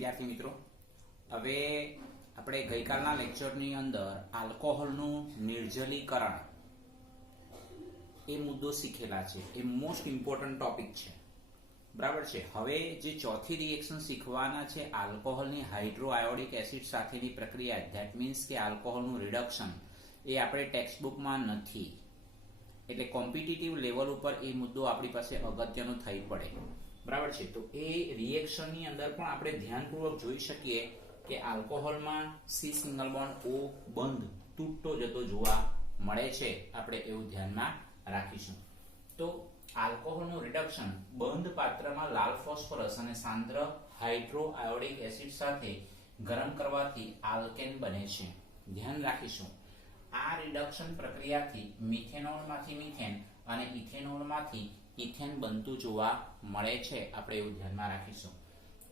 વિદ્યાર્થી મિત્રો, હવે આપણે ગઈકાલના લેક્ચરની અંદર આલ્કોહોલનું નિર્જલીકરણ એ મુદ્દો શીખેલા છે. એ મોસ્ટ ઇમ્પોર્ટન્ટ ટોપિક છે, બરાબર છે. હવે જે ચોથી રિએક્શન શીખવાના છે આલ્કોહોલની હાઇડ્રોઆયોડિક એસિડ સાથેની પ્રક્રિયા, ધેટ મીન્સ કે આલ્કોહોલનું રિડક્શન, એ આપણે ટેક્સ્ટબુકમાં નથી. એટલે કોમ્પિટિટિવ લેવલ ઉપર એ મુદ્દો આપણી પાસે અગત્યનો થઈ પડે, બરાબર છે. તો એ રિએક્શનની અંદર પણ આપણે ધ્યાનપૂર્વક જોઈ શકીએ કે આલ્કોહોલમાં સી સિંગલ બોન્ડ ઓ બંધ તૂટતો જતો જોવા મળે છે. આપણે એવું ધ્યાનમાં રાખીશું. તો આલ્કોહોલનું રિડક્શન બંધ પાત્રમાં લાલ ફોસ્ફરસ અને સાંદ્ર હાઇડ્રોઆયોડિક એસિડ સાથે ગરમ કરવાથી આલ્કેન બને છે. ધ્યાન રાખીશું, આ રિડક્શન પ્રક્રિયાથી મિથેનોલમાંથી મિથેન અને ઇથેનોલમાંથી ઇથેન બનતું જોવા મળે છે. આપણે એવું ધ્યાનમાં રાખીશું.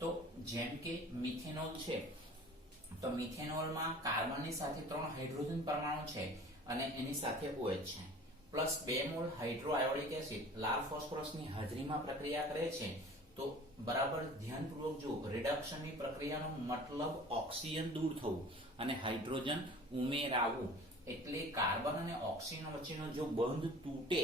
તો જેમ કે મિથેનોલ છે, તો મિથેનોલમાં કાર્બનની સાથે 3 હાઇડ્રોજન પરમાણુ છે અને એની સાથે OH છે, પ્લસ 2 મોલ હાઇડ્રોઆયોડિક એસિડ લાલ ફોસ્ફરસની હાજરીમાં પ્રક્રિયા કરે છે. તો બરાબર ધ્યાનપૂર્વક જો, રિડક્શનની પ્રક્રિયાનો મતલબ ઓક્સિજન દૂર થવું અને હાઇડ્રોજન ઉમેરાવું. એટલે કાર્બન અને ઓક્સિજન વચ્ચેનો જો બંધ તૂટે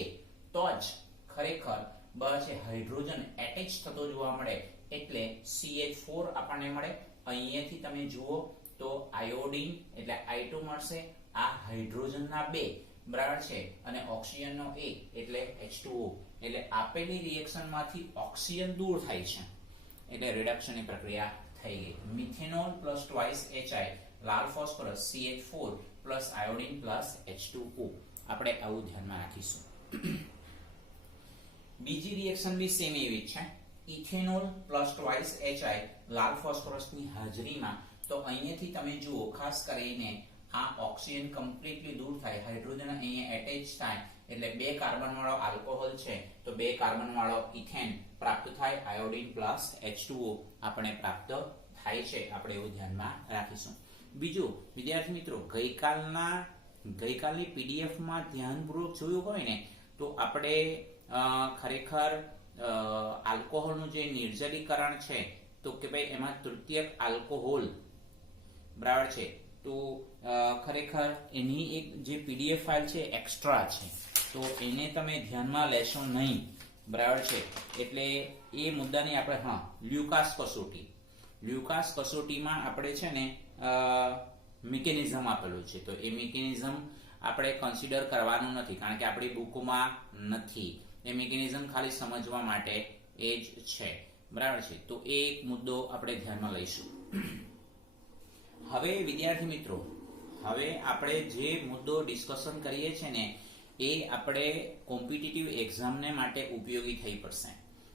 તો જ ખરેખર બસ હાઇડ્રોજન એટેચ થતો જોવા મળે, એટલે CH4 આપણને મળે. અહીંયાથી તમે જુઓ તો આયોડિન એટલે I2 મળશે, આ હાઇડ્રોજનના 2, બરાબર છે, અને ઓક્સિજનનો 1 એટલે H2O. એટલે આપેલી રિએક્શનમાંથી ઓક્સિજન દૂર થાય છે, એટલે રિડક્શનની પ્રક્રિયા થઈ ગઈ. મિથેનોલ પ્લસ ટ્વાઇસ HI લાલ phosphorus CH4 plus iodine plus H2O. આપણે આવું ધ્યાનમાં રાખીશું. બીજી રિએક્શન બી સેમ એવી જ છે. ઇથેનોલ પ્લસ ટ્વાઇસ HI લાલ ફોસ્ફરસની હાજરીમાં. તો અહીંયાથી તમે જુઓ, ખાસ કરીને આ ઓક્સિજન કમ્પ્લીટલી દૂર થાય, હાઇડ્રોજન અહીંયા એટેચ થાય, એટલે 2 કાર્બન વાળો આલ્કોહોલ છે, તો 2 કાર્બન વાળો ઇથેન પ્રાપ્ત થાય, આયોડિન પ્લસ H2O આપણે પ્રાપ્ત થાય છે. આપણે એવું ધ્યાનમાં રાખીશું. બીજું વિદ્યાર્થી મિત્રો, ગઈકાલની PDF માં ધ્યાનપૂર્વક જોયું હોય ને, તો આપણે ખરેખર આલ્કોહોલનું જે નિર્જલીકરણ છે, તો કે ભાઈ એમાં તૃતીયક આલ્કોહોલ, બરાબર છે. તો ખરેખર એની એક જે PDF ફાઇલ છે એક્સ્ટ્રા છે, તો એને તમે ધ્યાનમાં લેશો નહીં, બરાબર છે. એટલે એ મુદ્દાની આપણે લ્યુકાસ કસોટીમાં આપણે છે ને મિકેનિઝમ આપેલું છે, તો એ મિકેનિઝમ આપણે કન્સિડર કરવાનું નથી, કારણ કે આપણી બુકમાં નથી. એ મિકેનિઝમ ખાલી સમજવા માટે એ જ છે, બરાબર છે. તો એ એક મુદ્દો આપણે ધ્યાનમાં લઈશું. હવે વિદ્યાર્થી મિત્રો, હવે આપણે જે મુદ્દો ડિસ્કશન કરીએ છીએ ને, એ આપણે કોમ્પિટિટિવ એક્ઝામને માટે ઉપયોગી થઈ પડશે,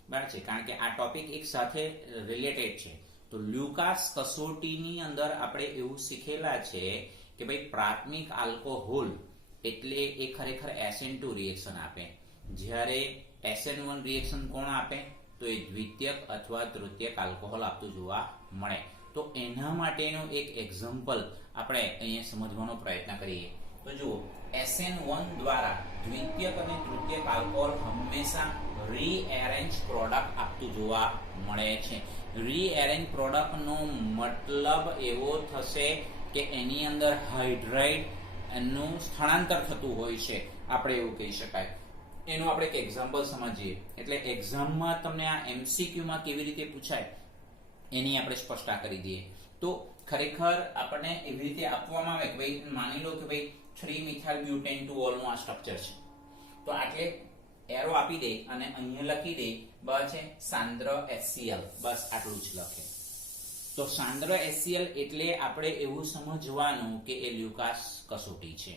બરાબર છે, કારણ કે આ ટોપિક એક સાથે રિલેટેડ છે. તો લ્યુકાસ કસોટીની અંદર આપણે એવું શીખેલા છે કે ભાઈ પ્રાથમિક આલ્કોહોલ એટલે એ ખરેખર SN2 રિએક્શન આપે, જ્યારે SN1 રિએક્શન કોણ આપે? તો એ દ્વિતીયક અથવા તૃતીયક આલ્કોહોલ આપતું જોવા મળે. તો એના માટેનો એક એક્ઝામ્પલ આપણે અહીંયા સમજવાનો પ્રયત્ન કરીએ. તો જુઓ, SN1 દ્વારા દ્વિતીયક અને તૃતીયક આલ્કોહોલ હંમેશા રીએરેન્જ પ્રોડક્ટ આપતું જોવા મળે છે. રીએરેન્જ પ્રોડક્ટનો મતલબ એવો થશે કે એની અંદર હાઇડ્રાઇડ નું સ્થળાંતર થતું હોય છે, આપણે એવું કહી શકાય. એનું આપણે એક એક્ઝામ્પલ સમજીએ. એટલે એક્ઝામમાં તમને આ MCQ માં કેવી રીતે પૂછાય એની આપણે સ્પષ્ટતા કરી દઈએ. તો ખરેખર આપણને એવી રીતે આપવામાં આવે કે ભાઈ માની લો કે ભાઈ 3 મિથાઇલ બ્યુટેન ટુ ઓલ નું આ સ્ટ્રક્ચર છે, તો આટલે એરો આપી દે અને અહીંયા લખી દે બસ છે સાંદ્ર HCl, બસ આટલું જ લખે. તો સાંદ્ર HCl એટલે આપણે એવું સમજવાનું કે એ લ્યુકાસ કસોટી છે,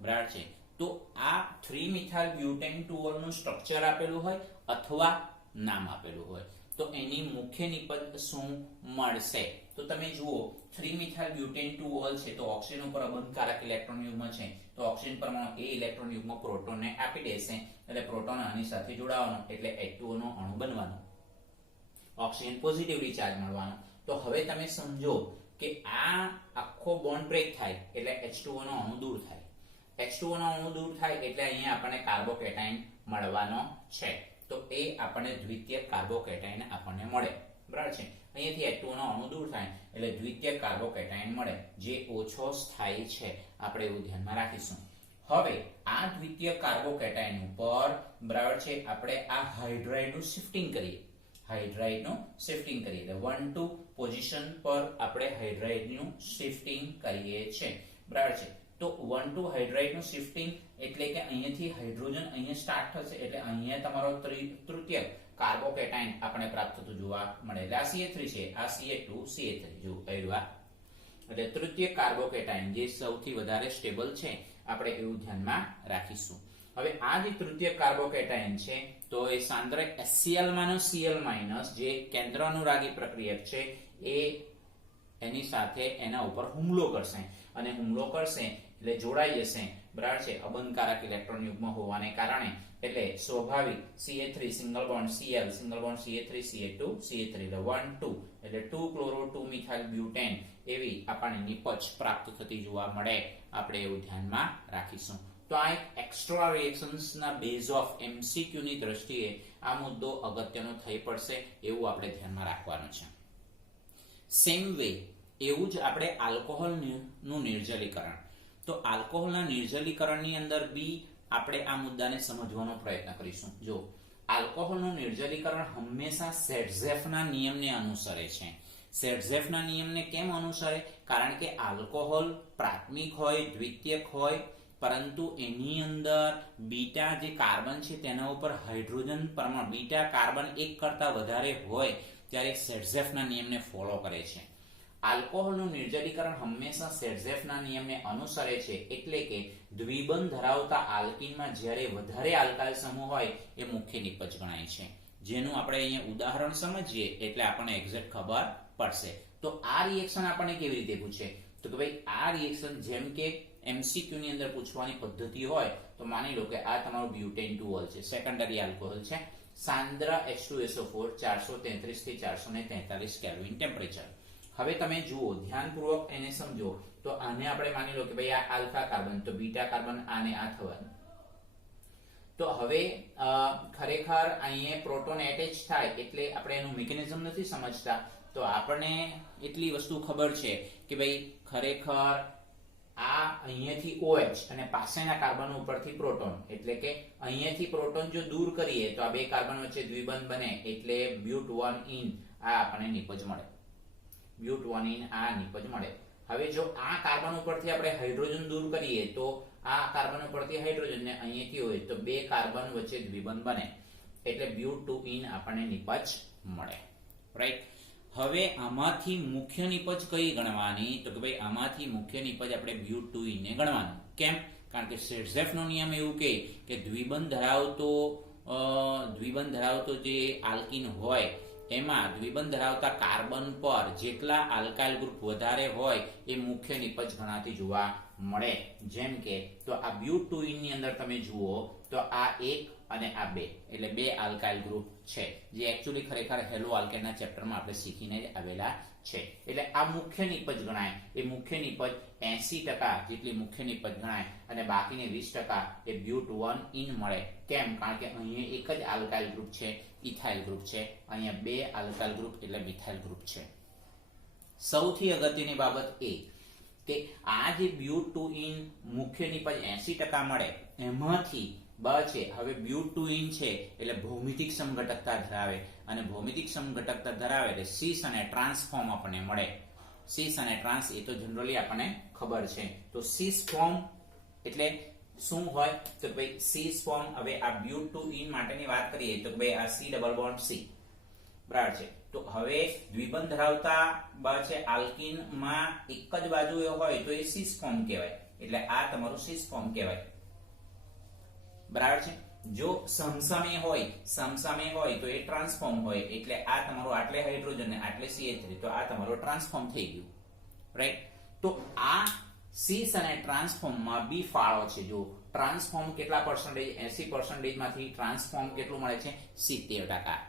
બરાબર છે. તો આ 3 મિથાઇલ બ્યુટેન ટુ ઓલ નું સ્ટ્રક્ચર આપેલું હોય અથવા નામ આપેલું હોય, તો એની મુખ્ય નિપજ શું મળશે? તો તમે જુઓ, 3 મિથાઇલ બ્યુટેન ટુ ઓલ છે, તો ઓક્સિજન ઉપર અબંધકારક ઇલેક્ટ્રોન યુગ્મ છે, તો ઓક્સિજન પરમાણુ એ ઇલેક્ટ્રોન યુગ્મ પ્રોટોનને આપી દેશે, એટલે પ્રોટોન આની સાથે જોડાવાનો, એટલે H2O નો અણુ બનવાનો, ઓક્સિજન પોઝિટિવલી ચાર્જ મળવાનો. તો હવે તમે સમજો કે આ આખો બોન્ડ બ્રેક થાય એટલે H2O નો અણુ દૂર થાય. H2O નો અણુ દૂર થાય એટલે અહીંયા આપણને કાર્બોકેટાઇન મળવાનો છે. તો એ આપણને દ્વિતીય કાર્બોકેટાઇન આપણને મળે, બરાબર છે. અહીંયાથી H2O નો અણુ દૂર થાય એટલે દ્વિતીય કાર્બોકેટાયન મળે, જે ઓછો સ્થાયી છે. આપણે એવું ધ્યાનમાં રાખીશું. હવે આ દ્વિતીય કાર્બોકેટાયન ઉપર બરાબર છે આપણે આ હાઇડ્રાઇડનું શિફ્ટિંગ કરીએ. હાઇડ્રાઇડનું શિફ્ટિંગ કરીએ એટલે 1 2 પોઝિશન પર આપણે હાઇડ્રાઇડનું શિફ્ટિંગ કરીએ છે. બરાબર છે. તો 1 2 હાઇડ્રાઇડનું શિફ્ટિંગ એટલે કે અહીંયાથી હાઇડ્રોજન અહીંયા સ્ટાર્ટ થશે એટલે અહીંયા તમારો તૃતીય કાર્બોકેટાયન આપણે પ્રાપ્ત થતું જોવા મળે. એટલે આ CH3 છે, આ Ca2 Ca3 જો આવ્યા. એટલે તૃતીય કાર્બોકેટાયન જે સૌથી વધારે સ્ટેબલ છે આપણે એવું ધ્યાનમાં રાખીશું. હવે આ જે તૃતીય કાર્બોકેટાયન છે તો એ સાંદ્ર HCl Cl- જે કેન્દ્ર અનુરાગી પ્રક્રિયક છે એ એની સાથે એના ઉપર હુમલો કરશે અને હુમલો કરશે એટલે જોડાઈ જશે. બરાબર છે. અબંધકારક ઇલેક્ટ્રોન યુગ્મ હોવાને કારણે એટલે સ્વાભાવિક CH3 single bond Cl single bond CH3 Ca2 Ca3 એટલે 1 2 એટલે 2 ક્લોરો 2 મિથાઇલ બ્યુટેન એવી આપણને નિપજ પ્રાપ્ત થતી જોવા મળે. આપણે એવું ધ્યાનમાં રાખીશું. તો આ એક એક્સ્ટ્રા રિએક્શન્સના બેઝ ઓફ MCQ ની દ્રષ્ટિએ આ મુદ્દો અગત્યનો થઈ પડશે એવું આપણે ધ્યાનમાં રાખવાનું છે. સેમ વે એવું જ આપણે આલ્કોહોલનું નિર્જલીકરણ. તો આલ્કોહોલના નિર્જલીકરણની અંદર બી આપણે આ મુદ્દાને સમજવાનો પ્રયત્ન કરીશું. જો આલ્કોહોલનું નિર્જલીકરણ હંમેશા સેડઝેફના નિયમને અનુસરે છે. સેડઝેફના નિયમને કેમ અનુસરે? કારણ કે આલ્કોહોલ પ્રાથમિક હોય, દ્વિતીયક હોય, પરંતુ એની અંદર બીટા જે કાર્બન છે તેના ઉપર હાઇડ્રોજન પરમાણુ બીટા કાર્બન એક કરતા વધારે હોય ત્યારે સેડઝેફના નિયમને ફોલો કરે છે. આલ્કોહોલનું નિર્જલીકરણ હંમેશા સેડઝેફના નિયમને અનુસરે છે. એટલે કે દ્વિબંધ ધરાવતા આલ્કીનમાં જ્યારે વધારે આલ્કાઇલ સમૂહ હોય એ મુખ્ય નિપજ ગણાય છે. જેનું આપણે અહીંયા ઉદાહરણ સમજીએ એટલે આપણને એક્ઝેક્ટ ખબર પડશે. તો આ રિએક્શન આપણને કેવી રીતે પૂછે? તો કે ભાઈ આ રિએક્શન જેમ કે MCQ ની અંદર પૂછવાની પદ્ધતિ હોય તો માની લો કે આ તમારું બ્યુટેન 2 છે, સેકન્ડરી આલ્કોહોલ છે, સાંદ્ર H2SO4 433 થી 443 કેલ્વિન ટેમ્પરેચર. હવે તમે જુઓ ધ્યાનપૂર્વક એને સમજો. તો આને આપણે માની લો કે ભાઈ આ આલ્ફા કાર્બન, તો બીટા કાર્બન આને આ થવાનું. તો હવે ખરેખર અહીંયા પ્રોટોન એટેચ થાય એટલે આપણે એનું મિકેનિઝમ નથી સમજતા. તો આપણને એટલી વસ્તુ ખબર છે કે ભાઈ ખરેખર આ અહીંયાથી OH અને પાસેના કાર્બન ઉપરથી પ્રોટોન, એટલે કે અહીંયાથી પ્રોટોન જો દૂર કરીએ તો આ બે કાર્બન વચ્ચે દ્વિબંધ બને એટલે બ્યુટ1 આ આપણને નિપજ મળે. બ્યુટ1 આ નિપજ મળે. હવે જો આ કાર્બન ઉપરથી આપણે હાઇડ્રોજન દૂર કરીએ તો આ કાર્બન ઉપરથી હાઇડ્રોજન ને અહીંયાથી હોય તો બે કાર્બન વચ્ચે દ્વિબંધ બને એટલે બ્યુટ2 આપણને નિપજ મળે. રાઈટ. હવે આમાંથી મુખ્ય નિપજ કઈ ગણવાની? તો કે ભાઈ આમાંથી મુખ્ય નિપજ આપણે બ્યુટ2 ને ગણવાનું. કેમ? કારણ કે સેડઝેફનો નિયમ એવું કહે કે દ્વિબંધ ધરાવતો જે આલ્કીન હોય એમાં દ્વિબંધ ધરાવતા કાર્બન પર જેટલા આલ્કાઇલ ગ્રુપ વધારે હોય એ મુખ્ય નિપજ ગણાતી જોવા મળે. જેમ કે તો આ બ્યુટ2 ની અંદર તમે જુઓ તો આ એક અને આ બે એટલે બે આલ્કાઇલ ગ્રુપ છે જે એકચ્યુઅલી ખરેખર હેલો આલ્કેનના ચેપ્ટરમાં આપણે શીખીને આવેલા છે. એટલે આ મુખ્ય નિપજ ગણાય. એ મુખ્ય નિપજ 80% જેટલી મુખ્ય નિપજ ગણાય અને બાકીની 20% એ બ્યુટ1 મળે. કેમ? કારણ કે અહીંયા એક જ આલ્કાઇલ ગ્રુપ છે, ઇથાઇલ ગ્રુપ છે, અહીંયા બે આલ્કાઇલ ગ્રુપ એટલે મિથાઇલ ગ્રુપ છે. સૌથી અગત્યની બાબત એ કે આ જે બ્યુટ2 મુખ્ય નિપજ 80% મળે એમાંથી છે હવે બ્યુટ2 છે એટલે ભૌમિતિક સમઘટકતા ધરાવે અને ભૌમિતિક સમઘટકતા ધરાવે એટલે સીસ અને ટ્રાન્સ ફોર્મ આપણને મળે. સીસ અને ટ્રાન્સ એ તો જનરલી આપણને ખબર છે. તો સીસ ફોર્મ એટલે શું હોય? તો ભાઈ સીસ ફોર્મ. હવે આ બ્યુટ2 માટેની વાત કરીએ તો ભાઈ આ C ડબલ બોન્ડ C બરાબર છે. તો હવે દ્વિબંધ ધરાવતા છે આલ્કીનમાં એક જ બાજુ હોય તો એ સીસ ફોર્મ કહેવાય. એટલે આ તમારું સીસ ફોર્મ કહેવાય. બરાબર છે. જો સમસામે હોય તો એ ટ્રાન્સફોર્મ હોય એટલે આ તમારું આટલે હાઇડ્રોજન ને આટલે CH3 તો આ તમારું ટ્રાન્સફોર્મ થઈ ગયું. રાઈટ. તો આ સીસ અને ટ્રાન્સફોર્મમાં બી ફાળો છે. જો ટ્રાન્સફોર્મ કેટલા પર્સન્ટેજ? 80% માંથી ટ્રાન્સફોર્મ કેટલું મળે છે? 70%.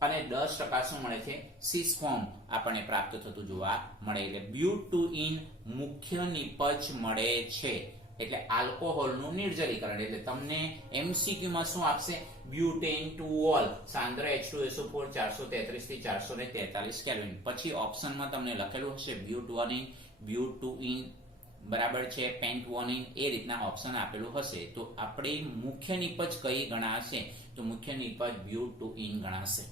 અને 10% શું મળે છે? સીસ ફોર્મ આપણને પ્રાપ્ત થતું જોવા મળે. એટલે બ્યુટ2 મુખ્ય નિપજ મળે છે. એટલે આલ્કોહોલનું નિર્જલીકરણ. એટલે તમને MCQ માં શું આપશે? બ્યુટેન ટુ ઓલ સાંદ્ર H2SO4 433 થી 443 કેલ્વિન. પછી ઓપ્શનમાં તમને લખેલું હશે બ્યુટોનિન, બ્યુટુઇન, બરાબર છે, પેન્ટોનિન, એ રીતના ઓપ્શન આપેલું હશે. તો આપણી મુખ્ય નિપજ કઈ ગણાશે? તો મુખ્ય નિપજ બ્યુટુઇન ગણાશે.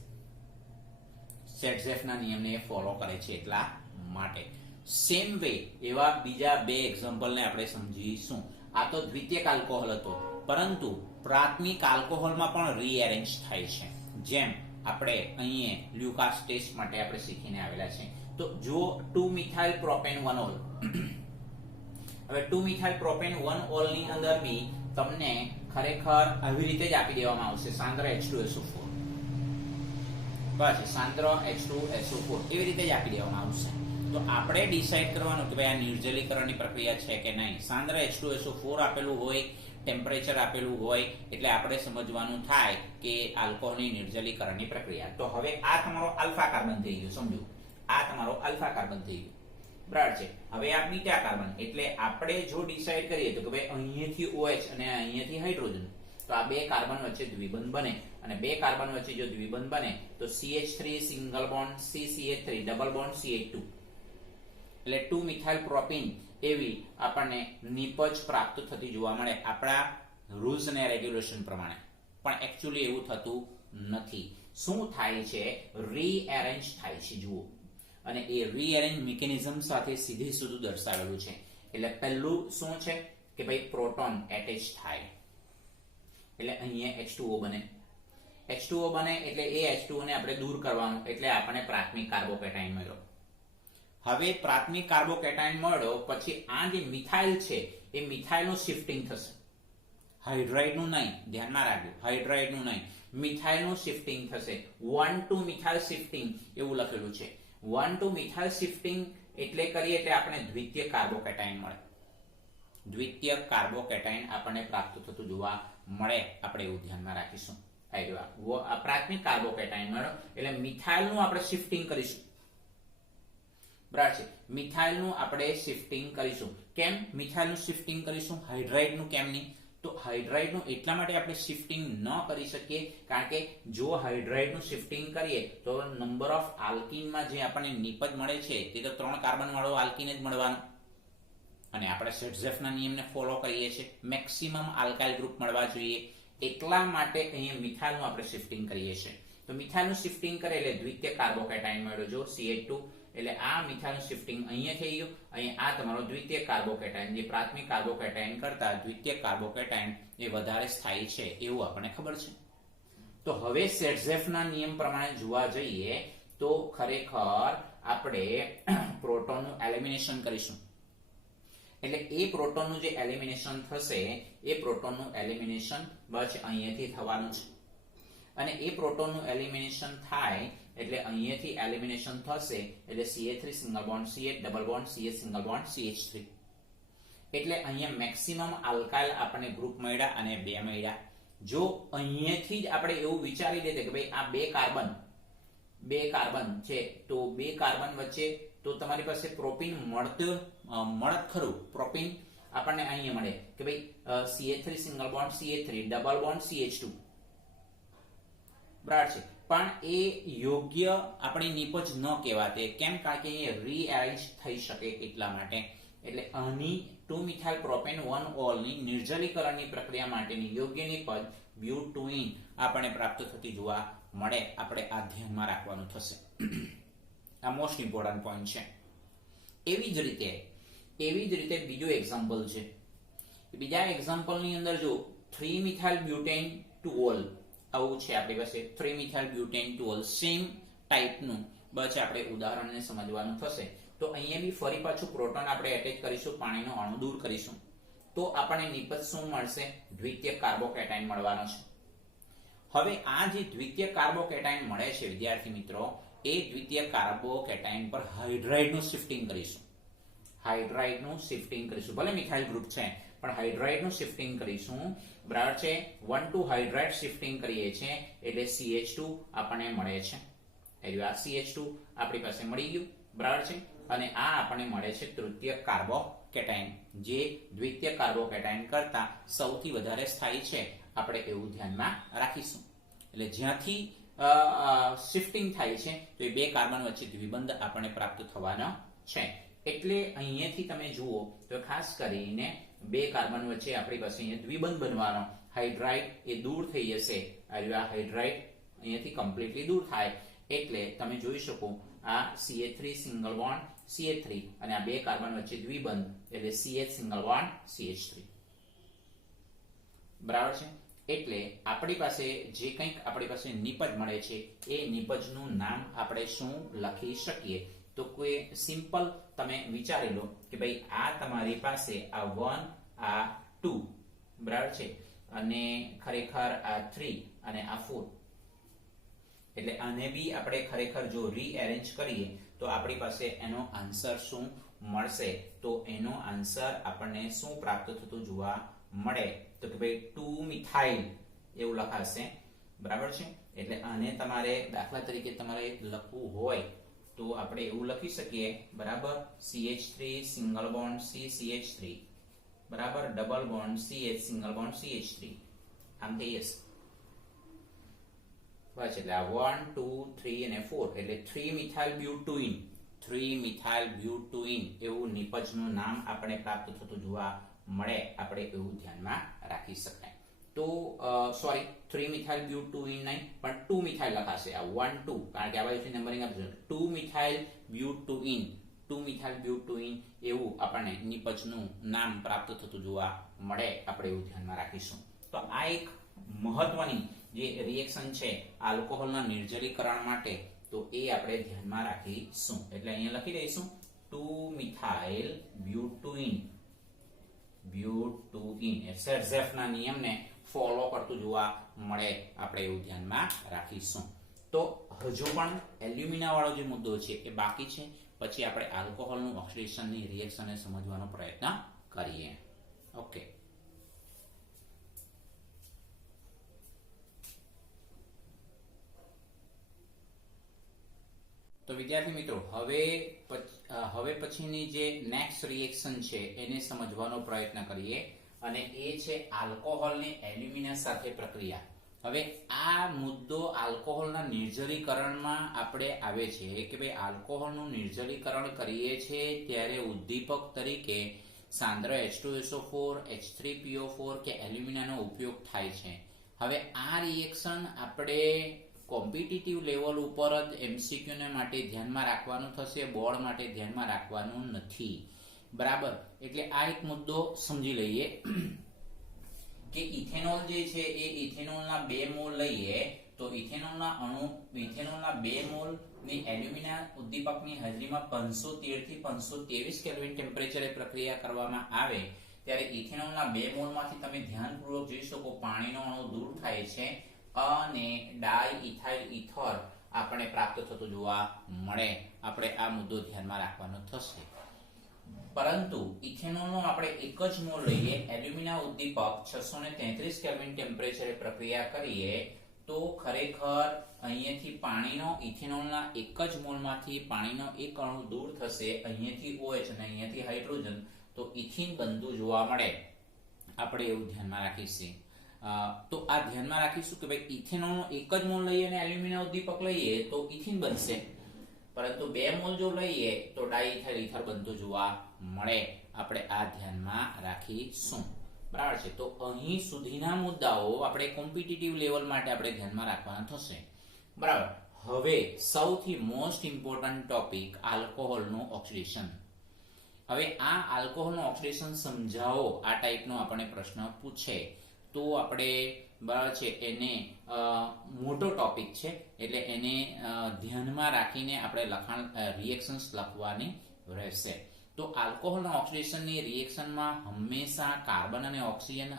સેટઝેફના નિયમને ફોલો કરે છે એટલા માટે. સેમ વે એવા બીજા બે એક્ઝામ્પલને આપણે સમજીશું. આ તો દ્વિતીયક આલ્કોહોલ હતો, પરંતુ પ્રાથમિક આલ્કોહોલમાં પણ રીએરેન્જ થાય છે. જેમ આપણે અહીંયા લ્યુકાસ ટેસ્ટ માટે આપણે શીખીને આવેલા છે. તો જો 2 મિથાઇલ પ્રોપેન 1 ઓલ, હવે 2 મિથાઇલ પ્રોપેન 1 ઓલ ની અંદર બી તમને ખરેખર આવી રીતે જ આપી દેવામાં આવશે સાંદ્ર H2SO4. પછી સાંદ્ર H2SO4 એવી રીતે જ આપી દેવામાં આવશે. તો આપણે ડિસાઈડ કરવાનું કે ભાઈ આ નિર્જલીકરણની પ્રક્રિયા છે કે નહીં. સાંદ્ર H2SO4 આપેલું હોય, ટેમ્પરેચર આપેલું હોય, એટલે આપણે સમજવાનું થાય કે આલ્કોહોલની નિર્જલીકરણની પ્રક્રિયા. તો હવે આ તમારો આલ્ફા કાર્બન થઈ ગયો, સમજો, આ તમારો આલ્ફા કાર્બન થઈ ગયો, બરાબર છે. હવે આ બીટા કાર્બન, એટલે આપણે જો ડિસાઈડ કરીએ તો કે ભાઈ અહીંયાથી OH અને અહીંયાથી હાઇડ્રોજન, તો આ બે કાર્બન વચ્ચે દ્વિબંધ બને, અને બે કાર્બન વચ્ચે જો દ્વિબંધ બને તો CH3 single bond CCH3 double bond CH2, એટલે 2 મિથાઇલ પ્રોપીન એવી આપણને નિપજ પ્રાપ્ત થતી જોવા મળે આપણા રૂલ્સ અને રેગ્યુલેશન પ્રમાણે. પણ એકચ્યુઅલી એવું થતું નથી. શું થાય છે? રીએરેન્જ થાય છે, જુઓ. અને એ રીએરેન્જ મિકેનિઝમ સાથે સીધે સીધું દર્શાવેલું છે. એટલે પહેલું શું છે કે ભાઈ પ્રોટોન એટેચ થાય, એટલે અહીંયા H2O બને. H2O બને એટલે એ H2O ને આપણે દૂર કરવાનું, એટલે આપણને પ્રાથમિક કાર્બોકેટાઇન મળ્યો. હવે પ્રાથમિક કાર્બોકેટાઇન મળ્યો પછી આ જે મિથાઇલ છે એ મિથાઇલનું શિફ્ટિંગ થશે, હાઇડ્રાઇડનું નહીં, ધ્યાનમાં રાખજો, હાઇડ્રાઇડનું નહીં, મિથાઇલનું શિફ્ટિંગ થશે. 1 to મિથાઇલ શિફ્ટિંગ એવું લખેલું છે. 1 to મિથાઇલ શિફ્ટિંગ એટલે કરીએ એટલે આપણે દ્વિતીય કાર્બોકેટાઇન મળે. દ્વિતીય કાર્બોકેટાઇન આપણને પ્રાપ્ત થતું જોવા મળે, આપણે એવું ધ્યાનમાં રાખીશું. પ્રાથમિક કાર્બોકેટાઇન મળ્યો એટલે મિથાઇલનું આપણે શિફ્ટિંગ કરીશું, બરાબર છે. મિથાઇલનું આપણે શિફ્ટિંગ કરીશું. કેમ મિથાઇલનું શિફ્ટિંગ કરીશું, હાઇડ્રાઇડનું કેમ નહીં? તો હાઇડ્રાઇડનું એટલા માટે આપણે શિફ્ટિંગ ન કરી શકીએ કારણ કે જો હાઇડ્રાઇડનું શિફ્ટિંગ કરીએ તો નંબર ઓફ આલ્કીનમાં જે આપણને નિપજ મળે છે તે તો 3 કાર્બન વાળો આલ્કીન જ મળવાનો, અને આપણે સેટઝેફના નિયમને ફોલો કરીએ છીએ, મેક્સિમમ આલ્કાઇલ ગ્રુપ મળવા જોઈએ. એટલા માટે અહીંયા મિથાઇલનું આપણે શિફ્ટિંગ કરીએ છીએ. તો મિથાઇલનું શિફ્ટિંગ કરે એટલે દ્વિતીય કાર્બોકેટાઇન મળ્યો, જો CH2, એટલે આ મિથાઇલનું શિફ્ટિંગ અહીંયા થઈ ગયું. અહીંયા આ તમારો દ્વિતીય કાર્બોકેટાઇન, જે પ્રાથમિક કાર્બોકેટાઇન કરતા દ્વિતીય કાર્બોકેટાઇન એ વધારે સ્થાયી છે એવું આપણને ખબર છે. તો હવે સેટઝેફના નિયમ પ્રમાણે જોવા જઈએ તો ખરેખર આપણે પ્રોટોનનું એલિમિનેશન કરીશું. એટલે એ પ્રોટોનનું જે એલિમિનેશન થશે એ પ્રોટોનનું એલિમિનેશન બસ અહીંયાથી થવાનું છે. અને એ પ્રોટોનનું એલિમિનેશન થાય એટલે અહીંયાથી એલિમિનેશન થશે એટલે CH3 single bond CH double bond CH single bond CH3, એટલે અહીંયા મેક્સિમમ આલ્કાઇલ આપણને ગ્રુપ મળ્યા અને 2 મળ્યા. જો અહીંયાથી જ આપણે એવું વિચારી લેતે કે ભાઈ આ બે કાર્બન છે તો બે કાર્બન વચ્ચે તો તમારી પાસે પ્રોપીન મળત ખરું. પ્રોપીન આપણને અહીંયા મળે કે ભાઈ CH3 single bond CH3 double bond CH2, બરાબર છે. પણ એ યોગ્ય આપણી નિપજ ન કહેવાતે. કેમ? કારણ કે એ રીએરેન્જ થઈ શકે એટલા માટે. એટલે આની 2 મિથાઇલ પ્રોપેન 1 ઓલ ની નિર્જલીકરણની પ્રક્રિયા માટેની યોગ્ય નિપજ બ્યુટુઇન આપણને પ્રાપ્ત થતી જોવા મળે. આપણે આ ધ્યાનમાં રાખવાનું થશે. આ મોસ્ટ ઇમ્પોર્ટન્ટ પોઈન્ટ છે. એવી જ રીતે બીજો એક્ઝામ્પલ છે. બીજા એક્ઝામ્પલની અંદર જો 3 મિથાઇલ બ્યુટેન 2 ઓલ આવું છે આપણી પાસે, 3 મિથાઇલ બ્યુટેન 2 ઓલ સેમ ટાઈપનું બસ આપણે ઉદાહરણને સમજવાનું થશે. તો અહીંયા બી ફરી પાછું પ્રોટોન આપણે એટેચ કરીશું, પાણીનો અણુ દૂર કરીશું, તો આપણને નિપજ શું મળશે? દ્વિતીય કાર્બોકેટાઇન મળવાનો છે. હવે આ જે દ્વિતીય કાર્બોકેટાઇન મળે છે વિદ્યાર્થી મિત્રો, એ દ્વિતીય કાર્બોકેટાઇન પર હાઇડ્રાઇડનું શિફ્ટિંગ કરીશું. ભલે મિથાઇલ ગ્રુપ છે પણ હાઇડ્રાઇડનું શિફ્ટિંગ કરીશું, બરાબર છે. 1 to હાઇડ્રાઇડ શિફ્ટિંગ કરીએ છીએ એટલે CH2 આપણને મળે છે. આ CH2 આપણી પાસે મળી ગયું, બરાબર છે. અને આ આપણને મળે છે તૃતીય કાર્બોકેટાયન, જે દ્વિતીય કાર્બોકેટાયન કરતા સૌથી વધારે સ્થાયી છે, આપણે એવું ધ્યાનમાં રાખીશું. એટલે જ્યાંથી શિફ્ટિંગ થાય છે તો એ બે કાર્બન વચ્ચે દ્વિબંધ આપણને પ્રાપ્ત થવાનો છે. એટલે અહીંયાથી તમે જુઓ તો ખાસ કરીને બે કાર્બન વચ્ચે આપણી પાસે અહીંયા દ્વિબંધ બનવાનો, હાઇડ્રાઇડ એ દૂર થઈ જશે, આ હાઇડ્રાઇડ અહીંયાથી કમ્પ્લીટલી દૂર થાય, એટલે તમે જોઈ શકો આ CH3 સિંગલ બોન્ડ CH3 અને આ બે કાર્બન વચ્ચે દ્વિબંધ એટલે CH સિંગલ બોન્ડ CH3. બરાબર છે. એટલે આપણી પાસે જે કંઈક આપણી પાસે નિપજ મળે છે એ નિપજનું નામ આપણે શું લખી શકીએ? તો કોઈ સિમ્પલ તમે વિચારી લો કે ભાઈ આ તમારી પાસે આ 1 આ 2 બરાબર છે અને ખરેખર આ 3 અને આ 4. એટલે આને બી આપણે ખરેખર જો રીએરેન્જ કરીએ તો આપણી પાસે એનો આન્સર શું મળશે? તો એનો આન્સર આપણને શું પ્રાપ્ત થતું જોવા મળે? તો કે ભાઈ 2 મિથાઇલ એવું લખાશે. બરાબર છે. એટલે આને તમારે દાખલા તરીકે તમારે લખવું હોય તો આપણે એવું લખી શકીએ, બરાબર, CH3 સિંગલ બોન્ડ CH3 બરાબર double bond CH single bond CH3 આમ થઈ જશે. બસ એટલે આ 1 2 3 અને 4 એટલે 3 મિથાઇલ બ્યુટુઇન, 3 મિથાઇલ બ્યુટુઇન એવું નિપજનું નામ આપણે પ્રાપ્ત થતું જોવા મળે. આપણે એવું ધ્યાનમાં રાખી શકાય. તો સોરી 3 મિથાઇલ બ્યુટુઇન નહીં પણ 2 મિથાઇલ લખાશે. આ 1 2 કારણ કે આ બાજુથી નંબરિંગ આપશે. 2 મિથાઇલ બ્યુટુઇન, 2 મિથાઇલ બ્યુટુઇન એવું આપણને નિપજનું નામ પ્રાપ્ત થતું જોવા મળે. આપણે એવું ધ્યાનમાં રાખીશું. તો આ એક મહત્વની જે રિએક્શન છે આલ્કોહોલના નિર્જલીકરણ માટે, તો એ આપણે ધ્યાનમાં રાખીશું. એટલે અહીંયા લખી દઈશું 2 મિથાઇલ બ્યુટુઇન, બ્યુટુઇન સેરઝેફના નિયમને ફોલો કરતું જોવા મળે. આપણે એવું ધ્યાનમાં રાખીશું. તો હજુ પણ એલ્યુમિના વાળો જે મુદ્દો છે એ બાકી છે. પછી આપણે આલ્કોહોલનું ઓક્સિડેશનની રિએક્શનને સમજવાનો પ્રયત્ન કરીએ. ઓકે. તો વિદ્યાર્થી મિત્રો, હવે પછીની જે નેક્સ્ટ રિએક્શન છે એને સમજવાનો પ્રયત્ન કરીએ અને એ છે આલ્કોહોલની એલ્યુમિના સાથે પ્રક્રિયા. હવે આ મુદ્દો આલ્કોહોલના નિર્જલીકરણમાં આપણે આવે છે કે ભાઈ આલ્કોહોલનું નિર્જલીકરણ કરીએ છીએ ત્યારે ઉદ્દીપક તરીકે સાંદ્ર H2SO4, H3PO4 કે એલ્યુમિનાનો ઉપયોગ થાય છે. હવે આ રિએક્શન આપણે કોમ્પિટિટિવ લેવલ ઉપર જ MCQ ને માટે ધ્યાનમાં રાખવાનું થશે, બોર્ડ માટે ધ્યાનમાં રાખવાનું નથી. બરાબર. એટલે આ એક મુદ્દો સમજી લઈએ કે ઇથેનોલ જે છે એ ઇથેનોલના 2 મોલ લઈએ તો ઇથેનોલના 2 મોલ ની એલ્યુમિના ઉદ્દીપકની હાજરીમાં 513 થી 523 કેલ્વિન ટેમ્પરેચરે પ્રક્રિયા કરવામાં આવે ત્યારે ઇથેનોલના 2 મોલમાંથી તમે ધ્યાનપૂર્વક જોઈ શકો પાણીનો અણુ દૂર થાય છે અને ડાઇઇથાઇલ ઇથર આપણે પ્રાપ્ત થતું જોવા મળે. આપણે આ મુદ્દો ધ્યાનમાં રાખવાનો થશે. પરંતુ ઇથેનોલનો આપણે એક જ મોલ લઈએ, એલ્યુમિના ઉદ્દીપક 633 કેલ્વિન ટેમ્પરેચરે પ્રક્રિયા કરીએ તો ખરેખર અહીંયાથી પાણીનો ઇથેનોલના એક જ મોલમાંથી પાણીનો એક અણુ દૂર થશે, અહીંયાથી OH અને અહીંયાથી હાઇડ્રોજન, તો ઇથિન બનતું જોવા મળે. આપણે એવું ધ્યાનમાં રાખીશું. તો આ ધ્યાનમાં રાખીશું કે ભાઈ ઇથેનોલનો એક જ મોલ લઈએ અને એલ્યુમિના ઉદ્દીપક લઈએ તો ઇથિન બનશે, પરંતુ 2 મોલ જો લઈએ તો ડાઇઇથાઇલ ઇથર બનતું જોવા મળે. આપણે આ ધ્યાનમાં રાખીશું. બરાબર છે. તો અહીં સુધીના મુદ્દાઓ આપણે કોમ્પિટિટિવ લેવલ માટે આપણે ધ્યાનમાં રાખવાના થશે. બરાબર. હવે સૌથી મોસ્ટ ઇમ્પોર્ટન્ટ ટોપિક આલ્કોહોલનું ઓક્સિડેશન. હવે આ આલ્કોહોલનું ઓક્સિડેશન સમજાવો આ ટાઈપનો આપણને પ્રશ્ન પૂછે તો આપણે બરાબર છે એને મોટો ટોપિક છે એટલે એને ધ્યાનમાં રાખીને આપણે રિએક્શન્સ લખવાની રહેશે. તો આલ્કોહોલના ઓક્સિડેશનની રિએક્શનમાં હંમેશા કાર્બન અને ઓક્સિજન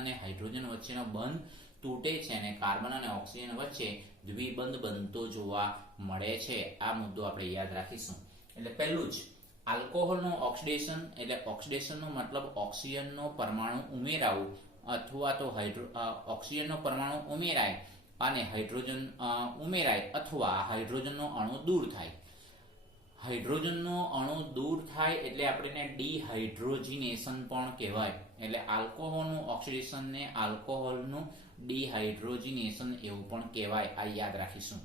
અને હાઇડ્રોજન વચ્ચેનો બંધ તૂટે છે અને કાર્બન અને ઓક્સિજન વચ્ચે દ્વિબંધ બનતો જોવા મળે છે. આ મુદ્દો આપણે યાદ રાખીશું. એટલે પહેલું જ આલ્કોહોલનું ઓક્સિડેશન એટલે ઓક્સિડેશનનો મતલબ ઓક્સિજનનો પરમાણુ ઉમેરાવું અથવા તો ઓક્સિજનનો પરમાણુ ઉમેરાય અને હાઇડ્રોજન ઉમેરાય અથવા હાઇડ્રોજનનો અણુ દૂર થાય. હાઇડ્રોજનનો અણુ દૂર થાય એટલે આપણે ડિહાઇડ્રોજિનેશન પણ કહેવાય. એટલે આલ્કોહોલનું ઓક્સિડેશનને આલ્કોહોલનું ડિહાઇડ્રોજિનેશન એવું પણ કહેવાય. આ યાદ રાખીશું.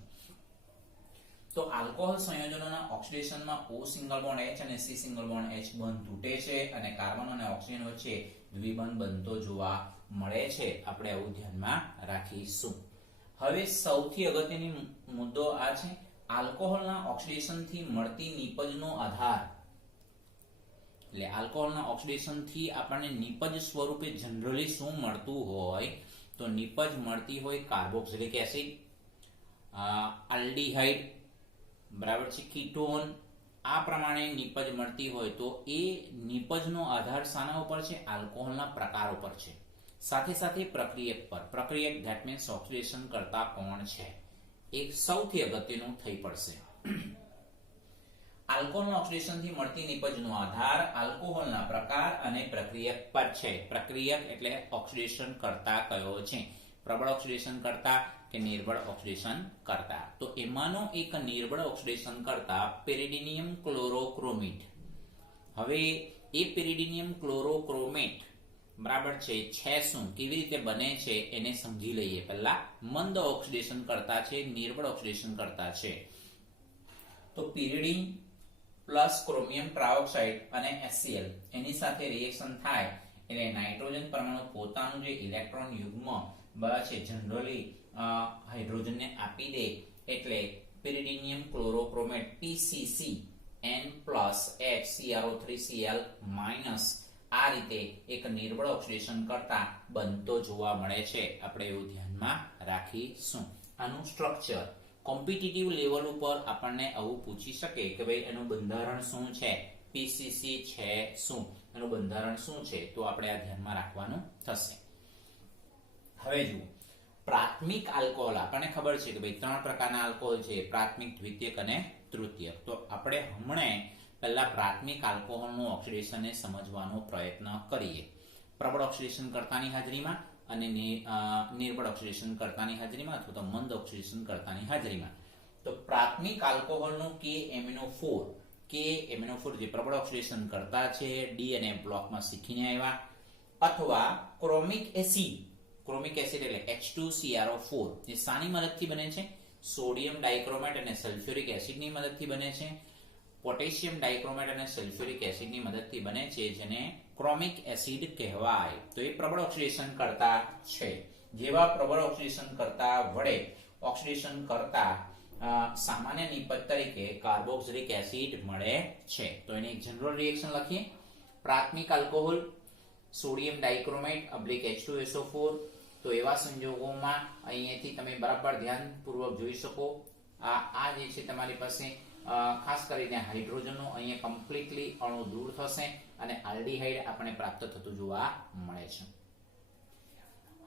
તો આલ્કોહોલ સંયોજનોના ઓક્સિડેશનમાં O સિંગલ બોન્ડ H અને C સિંગલ બોન્ડ H બંધ તૂટે છે અને કાર્બન અને ઓક્સિજન વચ્ચે દ્વિબંધ બનતો જોવા મળે છે. આપણે આવું ધ્યાનમાં રાખીશું. હવે સૌથી અગત્યની મુદ્દો આ છે, આલ્કોહોલના ઓક્સિડેશનથી મળતી નિપજનો આધાર. એટલે આલ્કોહોલના ઓક્સિડેશનથી આપણને નિપજ સ્વરૂપે જનરલી શું મળતું હોય? તો નિપજ મળતી હોય કાર્બોક્સિલિક એસિડ, આલ્ડીહાઇડ, બરાબર છે, કીટોન. આ પ્રમાણે નિપજ મળતી હોય તો એ નિપજનો આધાર શાના ઉપર છે? આલ્કોહોલના પ્રકાર ઉપર છે. સાથે સાથે પ્રક્રિયક પર. પ્રક્રિયક ધેટ મીન્સ ઓક્સિડેશન કરતા કોણ છે? એક સૌથી અગત્યનું થઈ પડશે. આલ્કોહોલના ઓક્સિડેશનથી મળતી નિપજનો આધાર આલ્કોહોલના પ્રકાર અને પ્રક્રિયક પર છે. પ્રક્રિયક એટલે ઓક્સિડેશન કરતા કયો છે? પ્રબળ ઓક્સિડેશન કરતા કે નિર્બળ ઓક્સિડેશન કરતા? તો એમાંનો એક નિર્બળ ઓક્સિડેશન કરતા પેરિડિનિયમ ક્લોરોક્રોમેટ. હવે એ પેરિડિનિયમ ક્લોરોક્રોમેટ બરાબર છે શું, કેવી રીતે બને છે એને સમજી લઈએ. પહેલા મંદ ઓક્સિડેશન કરતા છે, નિર્બળ ઓક્સિડેશન કરતા છે. તો pyridine પ્લસ ક્રોમિયમ ટ્રાયોક્સાઇડ અને HCl એની સાથે રિએક્શન થાય એટલે નાઇટ્રોજન પરમાણુ પોતાનું જે ઇલેક્ટ્રોન યુગ્મ છે જનરલી હાઇડ્રોજનને આપી દે એટલે pyridinium ક્લોરોક્રોમેટ PCC N+HCrO3Cl- આ રીતે એક નિર્બળ ઓક્સિડેશન કરતા બનતો જોવા મળે છે. આપણે એવું ધ્યાનમાં રાખીશું. આનું સ્ટ્રક્ચર કોમ્પિટિટિવ લેવલ ઉપર આપણને આવું પૂછી શકે કે ભાઈ એનું બંધારણ શું છે? PCC છે શું, એનું બંધારણ શું છે? તો આપણે આ ધ્યાનમાં રાખવાનું થશે. હવે જુઓ, પ્રાથમિક આલ્કોહોલ આપણને ખબર છે કે ભાઈ 3 પ્રકારના આલ્કોહોલ છે, પ્રાથમિક, દ્વિતીયક અને તૃતીયક. તો આપણે હમણાં પહેલા પ્રાથમિક આલ્કોહોલનું ઓક્સિડેશનને સમજવાનો પ્રયત્ન કરીએ. પ્રબળ ઓક્સિડેશન કરતાની હાજરીમાં અને નિર્બળ ઓક્સિડેશન કરતાની હાજરીમાં અથવા તો મંદ ઓક્સિડેશન કરતાની હાજરીમાં. તો પ્રાથમિક આલ્કોહોલનું K-એમિનો4 જે પ્રબળ ઓક્સિડેશન કરતા છે, ડી અને બ્લોકમાં શીખીને આવ્યા, અથવા ક્રોમિક એસિડ એટલે H2CrO4 જે શાની મદદથી બને છે? સોડિયમ ડાઇક્રોમેટ અને સલ્ફ્યુરિક એસિડની મદદથી બને છે. પોટેશિયમ ડાઇક્રોમેટ અને સલ્ફ્યુરિક એસિડની મદદથી બને છે, જેને ક્રોમિક એસિડ કહેવાય. તો એ પ્રબળ ઓક્સિડેશન કરતા છે. જેવા પ્રબળ ઓક્સિડેશન કરતા વડે ઓક્સિડેશન કરતા સામાન્ય નિપજ તરીકે કાર્બોક્સિલિક એસિડ મળે છે. તો એની એક જનરલ રિએક્શન લખીએ. પ્રાથમિક આલ્કોહોલ સોડિયમ ડાઇક્રોમેટ H2SO4. તો એવા સંજોગોમાં અહીંયાથી તમે બરાબર ધ્યાનપૂર્વક જોઈ શકો. આ જે છે તમારી પાસે ખાસ કરીને હાઇડ્રોજનનો અહીંયા કમ્પ્લીટલી અણુ દૂર થશે અને આલ્ડીહાઇડ આપણે પ્રાપ્ત થતું જોવા મળે છે.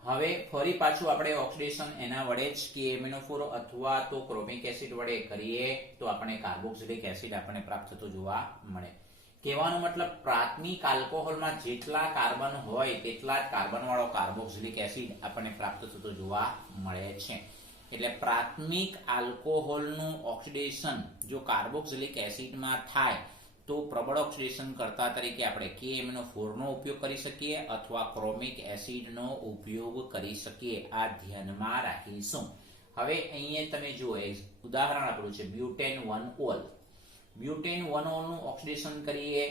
હવે ફરી પાછું આપણે ઓક્સિડેશન એના વડે જ K-એમિનો4 અથવા તો ક્રોમિક એસિડ વડે કરીએ તો આપણે કાર્બોક્સિલિક એસિડ આપણને પ્રાપ્ત થતું જોવા મળે. કહેવાનો મતલબ પ્રાથમિક આલ્કોહોલમાં જેટલા કાર્બન હોય તેટલા જ કાર્બન વાળો કાર્બોક્સિલિક એસિડ આપણને પ્રાપ્ત થતો જોવા મળે છે. એટલે પ્રાથમિક આલ્કોહોલનું ઓક્સિડેશન જો કાર્બોક્સિલિક એસિડમાં થાય તો પ્રબળ ઓક્સિડેશન કરતા તરીકે આપણે K-એમિનો4 નો ઉપયોગ કરી શકીએ અથવા ક્રોમિક એસિડનો ઉપયોગ કરી શકીએ. આ ધ્યાનમાં રાખીશું. હવે અહીંયા તમે જુઓ ઉદાહરણ આપણું છે બ્યુટેન 1-ઓલ. બ્યુટેન 1-ઓલ નું ઓક્સિડેશન કરીએ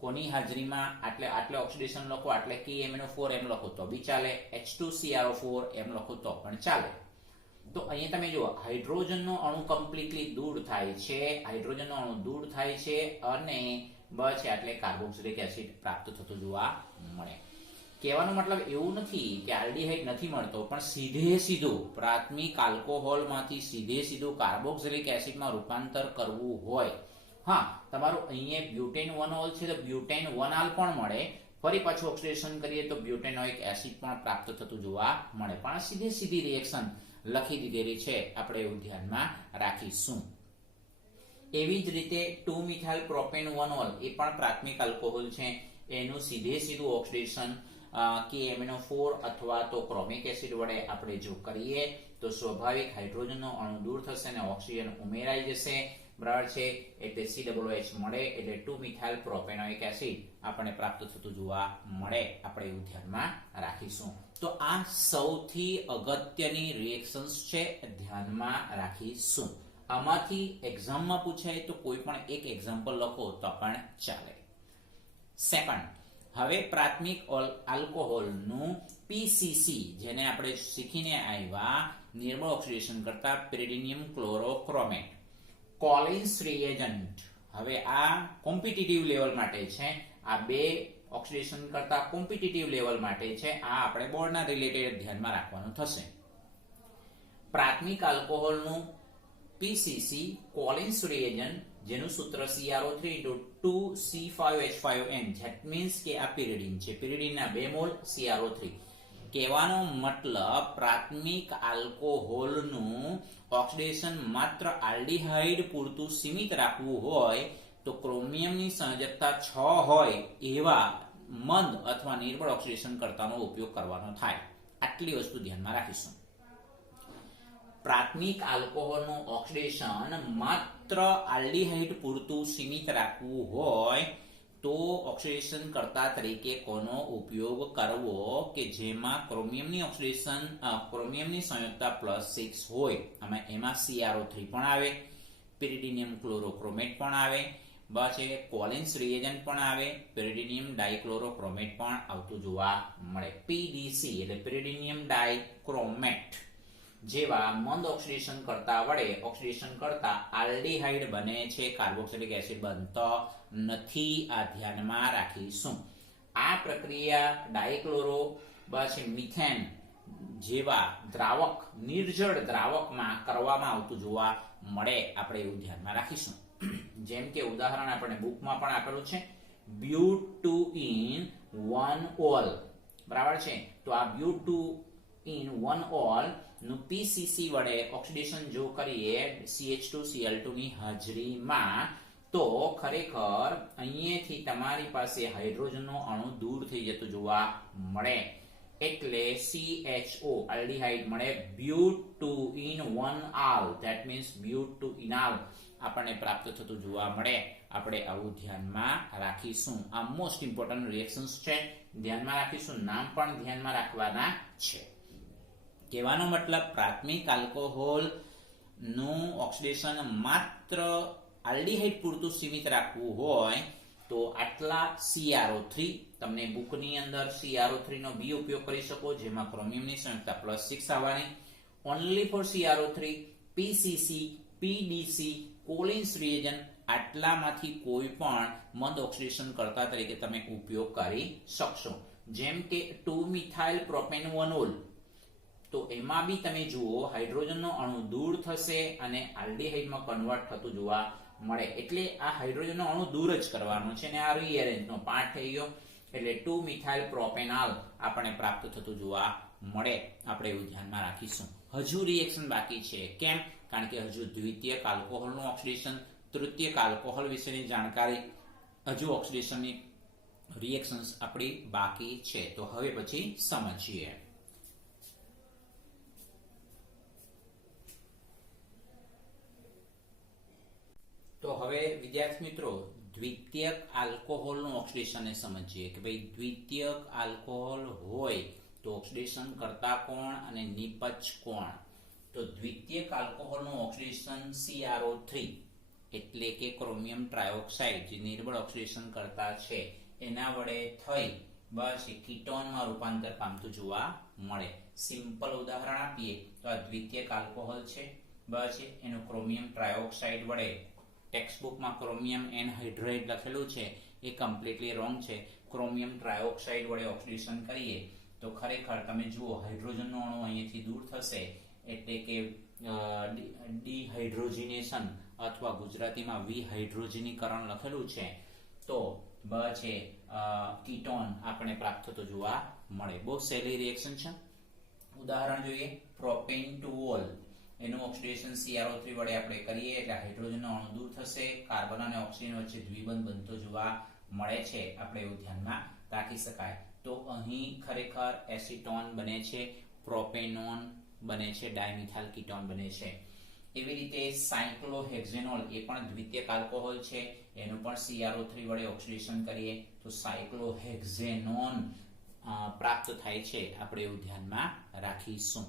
કોની હાજરીમાં? આટલે ઓક્સિડેશન લખો, આટલે K-એમિનો4 એમ લખો તો બી ચાલે, H2CrO4 એમ લખો તો પણ ચાલે. તો અહીંયા તમે જુઓ હાઇડ્રોજનનો અણુ કમ્પ્લીટલી દૂર થાય છે, અને બસ એટલે કાર્બોક્સિલિક એસિડ પ્રાપ્ત થતો જોવા મળે. કહેવાનો મતલબ એવું નથી કે આલ્ડીહાઇડ નથી મળતો, પણ સીધું પ્રાથમિક આલ્કોહોલમાંથી સીધું કાર્બોક્સિલિક એસિડમાં રૂપાંતર કરવું હોય, હા તમારું અહીંયા બ્યુટેન 1-ઓલ છે તો બ્યુટેન 1-આલ પણ મળે. ફરી પાછું ઓક્સિડેશન કરીએ તો બ્યુટેનોઇક એસિડ પણ પ્રાપ્ત થતું જોવા મળે. પણ સીધી રિએક્શન લખી દીધેલી છે, આપણે એવું ધ્યાનમાં રાખીશું. એવી જ રીતે 2-મિથાઇલ પ્રોપેન 1-ઓલ એ પણ પ્રાથમિક આલ્કોહોલ છે. એનું સીધું ઓક્સિડેશન K-એમિનો4 અથવા તો ક્રોમિક એસિડ વડે આપણે જો કરીએ તો સ્વાભાવિક હાઇડ્રોજનનો અણુ દૂર થશે અને ઓક્સિજન ઉમેરાઈ જશે. બરાબર છે, એટલે COOH મળે એટલે 2 મિથાઇલ પ્રોપેનોઇક એસિડ આપણને પ્રાપ્ત થતું જોવા મળે. આપણે એવું ધ્યાનમાં રાખીશું. તો આ સૌથી અગત્યની રિએક્શન્સ છે, ધ્યાનમાં રાખીશું. આમાંથી એક્ઝામમાં પૂછાય તો કોઈ પણ એક એક્ઝામ્પલ લખો તો પણ ચાલે. સેકન્ડ, હવે પ્રાથમિક આલ્કોહોલનું PCC જેને આપણે શીખીને આવ્યા નિર્મળ ઓક્સિડેશન કરતા પેરિડિનિયમ ક્લોરોક્રોમેટ કોલિન્સ રિએજન્ટ. હવે આ કોમ્પિટિટિવ લેવલ માટે છે, આ બે ઓક્સિડેશન કરતા કોમ્પિટિટિવ લેવલ માટે છે. આ આપણે બોર્ડના રિલેટેડ ધ્યાનમાં રાખવાનું થશે. પ્રાથમિક આલ્કોહોલનું PCC કોલિન્સ રિએજન્ટ જેનું સૂત્ર CrO3 2C5H5N, ધેટ મીન્સ કે આ પિરિડિન છે. પિરિડિનના 2 મોલ CrO3. કહેવાનો મતલબ પ્રાથમિક આલ્કોહોલનું ઓક્સિડેશન માત્ર આલ્ડીહાઇડ પૂરતું સીમિત રાખવું હોય તો ક્રોમિયમની સંયોજકતા 6 હોય એવા મંદ અથવા નિર્બળ ઓક્સિડેશન કરતાનો ઉપયોગ કરવાનો થાય. આટલી વસ્તુ ધ્યાનમાં રાખીશું. પ્રાથમિક આલ્કોહોલનું ઓક્સિડેશન માત્ર આલ્ડીહાઇડ પૂરતું સીમિત રાખવું હોય તો ઓક્સિડેશન કરતા તરીકે કોનો ઉપયોગ કરવો કે જેમાં ક્રોમિયમની સંયોજકતા +6 હોય. એમાં CrO3 પણ આવે, પેરિડિનિયમ ક્લોરોક્રોમેટ પણ આવે, પછી કોલિન્સ રિએજન્ટ પણ આવે, પેરિડિનિયમ ડાઇક્લોરોક્રોમેટ પણ આવતું જોવા મળે. PDC એટલે પેરિડિનિયમ ડાઇક્રોમેટ જેવા મંદ ઓક્સિડેશન કરતા વડે ઓક્સિડેશન કરતા આલ્ડીહાઇડ બને છે, કાર્બોક્સિલિક એસિડ બનતો નથી. આ ધ્યાનમાં રાખીશું. આ પ્રક્રિયા ડાઇક્લોરો મિથેન જેવા દ્રાવક નિર્જળ દ્રાવકમાં કરવામાં આવતું જોવા મળે. આપણે એવું ધ્યાનમાં રાખીશું. જેમ કે ઉદાહરણ આપણે બુકમાં પણ આપેલું છે, બ્યુટ2 બરાબર છે. તો આ બ્યુટ2 નું PCC વડે ઓક્સિડેશન જો કરીએ CH2Cl2 ની હાજરીમાં તો ખરેખર અહીંયાથી તમારી પાસે હાઇડ્રોજનનો અણુ દૂર થઈ જતો જોવા મળે, એટલે CHO આલ્ડીહાઇડ મળે. બ્યુટ2 ધેટ મીન્સ બ્યુટ2 આપણને પ્રાપ્ત થતું જોવા મળે. આપણે આવું ધ્યાનમાં રાખીશું. આ મોસ્ટ ઇમ્પોર્ટન્ટ રિએક્શન્સ છે, ધ્યાનમાં રાખીશું. નામ પણ ધ્યાનમાં રાખવાના છે. કહેવાનો મતલબ પ્રાથમિક આલ્કોહોલ નું ઓક્સિડેશન માત્ર આલ્ડીહાઇડ પૂરતું સીમિત રાખવું હોય તો આટલા CrO3, તમને બુકની અંદર CrO3 નો બી ઉપયોગ કરી શકો જેમાં ક્રોમિયમની સંયોજકતા +6 આવવાની. Only for CrO3, PCC, PDC, Collins reagent આટલામાંથી કોઈ પણ મંદ ઓક્સિડેશન કરતા તરીકે તમે ઉપયોગ કરી શકશો. જેમ કે 2 મિથાઇલ પ્રોપેનોલ, તો એમાં બી તમે જુઓ હાઇડ્રોજનનો અણુ દૂર થશે અને આલ્ડીહાઇડમાં કન્વર્ટ થતું જોવા મળે. એટલે આ હાઇડ્રોજનનો અણુ દૂર જ કરવાનો છે અને આ રીએરેન્જનો પાર્ટ થઈ ગયો. એટલે 2 મિથાઇલ પ્રોપેનોલ આપણને પ્રાપ્ત થતું જોવા મળે. આપણે એવું ધ્યાનમાં રાખીશું. હજુ રિએક્શન બાકી છે. કેમ? કારણ કે હજુ દ્વિતીયક આલ્કોહોલનું ઓક્સિડેશન, તૃતીયક આલ્કોહોલ વિશેની જાણકારી, હજુ ઓક્સિડેશનની રિએક્શન્સ આપણી બાકી છે. તો હવે પછી સમજીએ. તો હવે વિદ્યાર્થી મિત્રો દ્વિતીયક આલ્કોહોલનું ઓક્સિડેશનને સમજીએ કે ભાઈ દ્વિતીયક આલ્કોહોલ હોય તો ઓક્સિડેશન કરતા કોણ અને નિપજ કોણ. તો દ્વિતીયક આલ્કોહોલનું ઓક્સિડેશન CrO3 એટલે કે ક્રોમિયમ ટ્રાયોક્સાઇડ જે નિર્બળ ઓક્સિડેશન કરતા છે એના વડે થઈ કીટોનમાં રૂપાંતર પામતું જોવા મળે. સિમ્પલ ઉદાહરણ આપીએ તો આ દ્વિતીયક આલ્કોહોલ છે એનું ક્રોમિયમ ટ્રાયોક્સાઇડ વડે, ટેક્સ્ટબુકમાં ક્રોમિયમ એનહાઇડ્રેટ લખેલું છે એ કમ્પ્લીટલી રોંગ છે. ક્રોમિયમ ટ્રાયોક્સાઇડ વડે ઓક્સિડેશન કરીએ તો ખરેખર તમે જુઓ હાઇડ્રોજનનો અણુ અહીંયાથી દૂર થશે, એટલે કે ડિહાઇડ્રોજિનેશન અથવા ગુજરાતીમાં વિહાઇડ્રોજનીકરણ લખેલું છે. તો કીટોન આપણે પ્રાપ્ત થતો જોવા મળે. બહુ સહેલી રિએક્શન છે. ઉદાહરણ જોઈએ, પ્રોપેન્ટોલ એનું ઓક્સિડેશન CrO3 વડે આપણે કરીએ એટલે હાઇડ્રોજનનો અણુ દૂર થશે, કાર્બન અને ઓક્સિજન વચ્ચે દ્વિબંધ બનતો જોવા મળે છે. આપણે એવું ધ્યાનમાં રાખી શકાય. તો અહીં ખરેખર એસિટોન બને છે, પ્રોપેનોન બને છે, ડાયમિથાઇલ કીટોન બને છે. એવી રીતે સાયક્લોહેક્ઝેનોલ એ પણ દ્વિતીયક આલ્કોહોલ છે, એનું પણ CrO3 વડે ઓક્સિડેશન કરીએ તો સાયક્લોહેક્ઝેનોન પ્રાપ્ત થાય છે, આપણે એવું ધ્યાનમાં રાખીશું.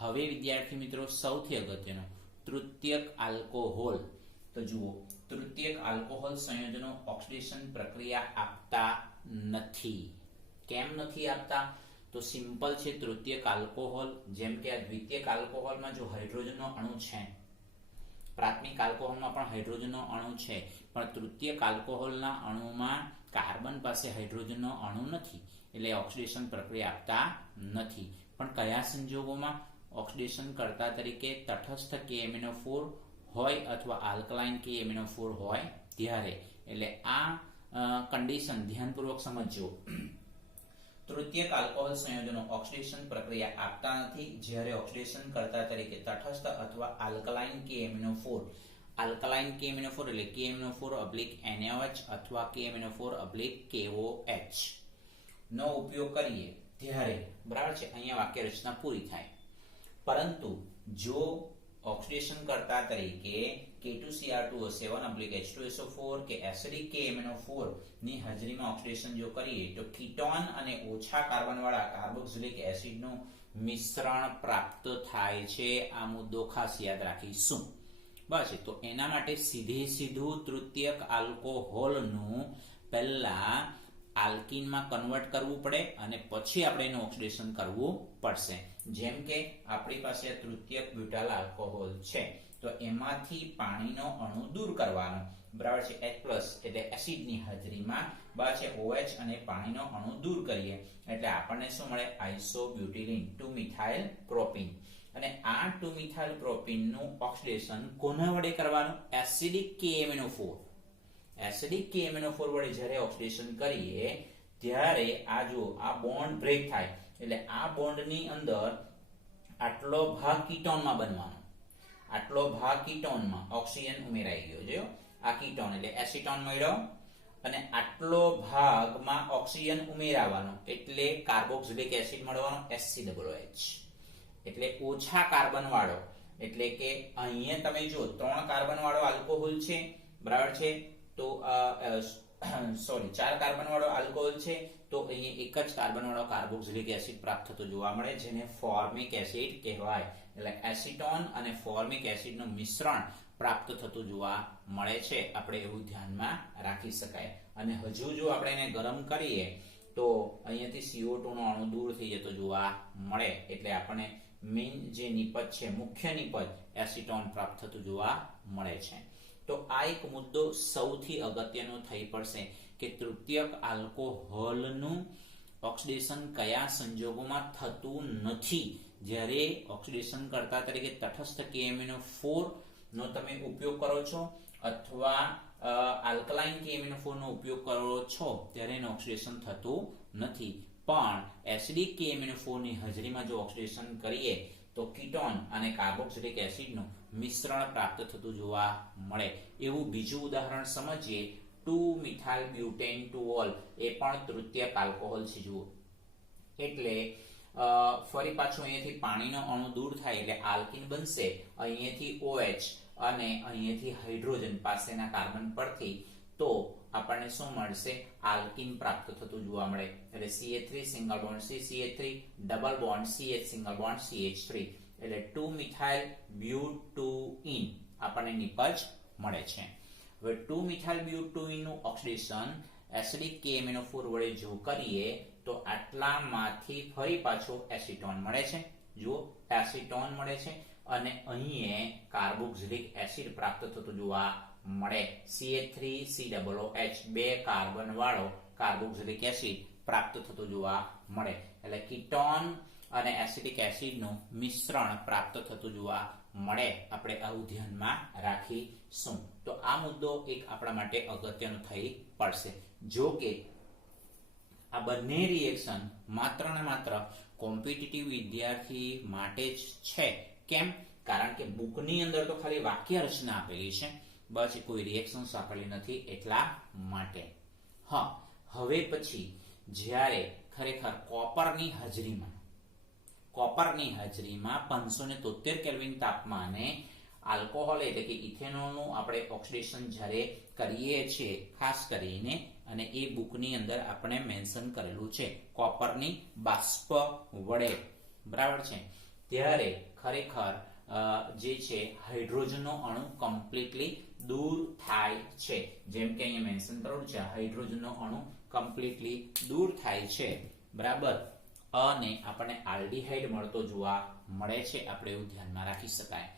હવે વિદ્યાર્થી મિત્રો સૌથી અગત્યનો તૃતીયક આલ્કોહોલ. તો જુઓ, તૃતીયક આલ્કોહોલ સંયોજનો ઓક્સિડેશન પ્રક્રિયા આપતા નથી. કેમ નથી આપતા? તો સિમ્પલ છે. તૃતીયક આલ્કોહોલ જેમ કે આ દ્વિતીયક આલ્કોહોલમાં જો હાઇડ્રોજનનો અણુ છે, પ્રાથમિક આલ્કોહોલમાં પણ હાઇડ્રોજનનો અણુ છે, પણ તૃતીયક આલ્કોહોલના અણુમાં કાર્બન પાસે હાઇડ્રોજનનો અણુ નથી, એટલે ઓક્સિડેશન પ્રક્રિયા આપતા નથી. પણ કયા સંજોગોમાં? ઓક્સિડેશન કરતા તરીકે તટસ્થ KMnO4 હોય અથવા આલ્કલાઇન KMnO4 હોય ત્યારે. એટલે આ કન્ડિશન ધ્યાનપૂર્વક સમજજો. તૃતીયક આલ્કોહોલ સંયોજનો ઓક્સિડેશન પ્રક્રિયા આપતા નથી જ્યારે ઓક્સિડેશન કરતા તરીકે તટસ્થ અથવા આલ્કલાઇન KMnO4, આલ્કલાઇન KMnO4 એટલે KMnO4/NaOH અથવા KMnO4/KOH નો ઉપયોગ કરીએ ત્યારે, બરાબર છે. અહીંયા વાક્ય રચના પૂરી થાય. પરંતુ જો ઓક્સિડેશન કરતા તરીકે K2Cr2O7/H2SO4 કે એસિડિક KMnO4 ની હાજરીમાં ઓક્સિડેશન જો કરીએ તો કીટોન અને ઓછા કાર્બન વાળા કાર્બોક્સિલિક એસિડનું મિશ્રણ પ્રાપ્ત થાય છે. આ મુદ્દો ખાસ યાદ રાખીશું. બસ, તો એના માટે સીધું તૃતીયક આલ્કોહોલનું પહેલા આલ્કીનમાં કન્વર્ટ કરવું પડે અને પછી આપણે એનું ઓક્સિડેશન કરવું પડશે. જેમ કે આપણી પાસે તૃતીયક બ્યુટાઇલ આલ્કોહોલ છે, તો એમાંથી પાણીનો અણુ દૂર કરવાનો, બરાબર છે. H+ એટલે એસિડની હાજરીમાં, બરાબર છે, OH અને પાણીનો અણુ દૂર કરીએ એટલે આપણને શું મળે? આઇસોબ્યુટિલિન 2-મિથાઇલ પ્રોપીન. અને આ 2-મિથાઇલ પ્રોપીનનું ઓક્સિડેશન કોના વડે કરવાનું? Acidic KMnO4. એસિડિક KMnO4 વડે જ્યારે ઓક્સિડેશન કરીએ ત્યારે આ જો આ બોન્ડ બ્રેક થાય એટલે આ બોન્ડની અંદર આટલો ભાગ કીટોનમાં બનવાનો, આટલો ભાગ કીટોનમાં ઓક્સિજન ઉમેરાઈ ગયો. જો આ કીટોન એટલે એસિટોન મળ્યો અને આટલો ભાગમાં ઓક્સિજન ઉમેરાવાનો એટલે કાર્બોક્સિલિક એસિડ મળવાનો HCOOH. એટલે ઓછા કાર્બન વાળો, એટલે કે અહીંયા તમે જો 3 કાર્બન વાળો આલ્કોહોલ છે, બરાબર છે, તો 4 કાર્બન વાળો આલ્કોહોલ છે, તો અહીંયા એક જ કાર્બન વાળો કાર્બોક્સિલિક એસિડ પ્રાપ્ત થતો જોવા મળે, જેને ફોર્મિક એસિડ કહેવાય. એટલે એસિટોન અને ફોર્મિક એસિડનું મિશ્રણ પ્રાપ્ત થતું જોવા મળે છે. આપણે એવું ધ્યાનમાં રાખી શકાય. અને હજુ જો આપણે એને ગરમ કરીએ તો અહીંયાથી CO2 નો અણુ દૂર થઈ જતો જોવા મળે, એટલે આપણને મેઇન જે નિપજ છે, મુખ્ય નિપજ એસિટોન પ્રાપ્ત થતું જોવા મળે છે. તો આ એક મુદ્દો સૌથી અગત્યનો થઈ પડશે કે તૃતીયક આલ્કોહોલનું ઓક્સિડેશન કયા સંજોગોમાં થતું નથી. જ્યારે ઓક્સિડેશન કરતા તરીકે તટસ્થ KMnO4 નો તમે ઉપયોગ કરો છો અથવા આલ્કલાઇન KMnO4 નો ઉપયોગ કરો છો ત્યારે એનું ઓક્સિડેશન થતું નથી. પણ એસિડિક KMnO4 ની હાજરીમાં જો ઓક્સિડેશન કરીએ તો કીટોન અને કાર્બોક્સિલિક એસિડનું મિશ્રણ પ્રાપ્ત થતું જોવા મળે. એવું બીજું ઉદાહરણ સમજીએ. 2-મિથાઇલ બ્યુટેન 2-ઓલ એ પણ તૃતીયક આલ્કોહોલ છે. જુઓ, એટલે ફરી પાછું અહીંયાથી પાણીનો અણુ દૂર થાય એટલે આલ્કીન બનશે. અહીંયાથી OH અને અહીંયાથી હાઇડ્રોજન પાસેના કાર્બન પરથી તો આપણને શું મળશે? આલ્કીન પ્રાપ્ત થતું જોવા મળે. એટલે CH3 single bond CH3 double bond CH single bond CH3 એટલે 2-મિથાઇલ બ્યુટુઇન આપણને નિપજ મળે છે. હવે 2-મિથાઇલ બ્યુટુઇન નું ઓક્સિડેશન એસિડિક KMnO4 વડે જો કરીએ તો આટલામાંથી ફરી પાછો એસિટોન મળે છે. જુઓ, એસિટોન મળે છે અને અહીં કાર્બોક્સિલિક એસિડ પ્રાપ્ત થતું જોવા મળે. CH3COOH 2 કાર્બન વાળો કાર્બોક્સિલિક એસિડ પ્રાપ્ત થતું જોવા મળે. એટલે કીટોન અને એસિડિક એસિડનું મિશ્રણ પ્રાપ્ત થતું જોવા મળે. આપણે આવું ધ્યાનમાં રાખીશું. તો આ મુદ્દો એક આપણા માટે અગત્યનો થઈ પડશે. જો કે આ બંને રિએક્શન માત્ર ને માત્ર કોમ્પિટિટિવ વિદ્યાર્થી માટે જ છે. કેમ? કારણ કે બુકની અંદર તો ખાલી વાક્ય રચના આપેલી છે, બસ કોઈ રિએક્શન્સ આપેલી નથી, એટલા માટે. હા, હવે પછી જ્યારે ખરેખર કોપરની હાજરીમાં 573 કેલ્વિન તાપમાને આલ્કોહોલ એટલે કે ઇથેનોલનું આપણે ઓક્સિડેશન જ્યારે કરીએ છીએ ખાસ કરીને, અને એ બુકની અંદર આપણે મેન્શન કરેલું છે કોપરની બાષ્પ વડે, બરાબર છે, ત્યારે ખરેખર જે છે હાઇડ્રોજનનો અણુ કમ્પ્લીટલી દૂર થાય છે. જેમ કે અહીંયા મેન્શન કરેલું છે હાઇડ્રોજનનો અણુ કમ્પ્લીટલી દૂર થાય છે, બરાબર, અને આપણને આલ્ડીહાઇડ મળતો જોવા મળે છે. આપણે એવું ધ્યાનમાં રાખી શકાય.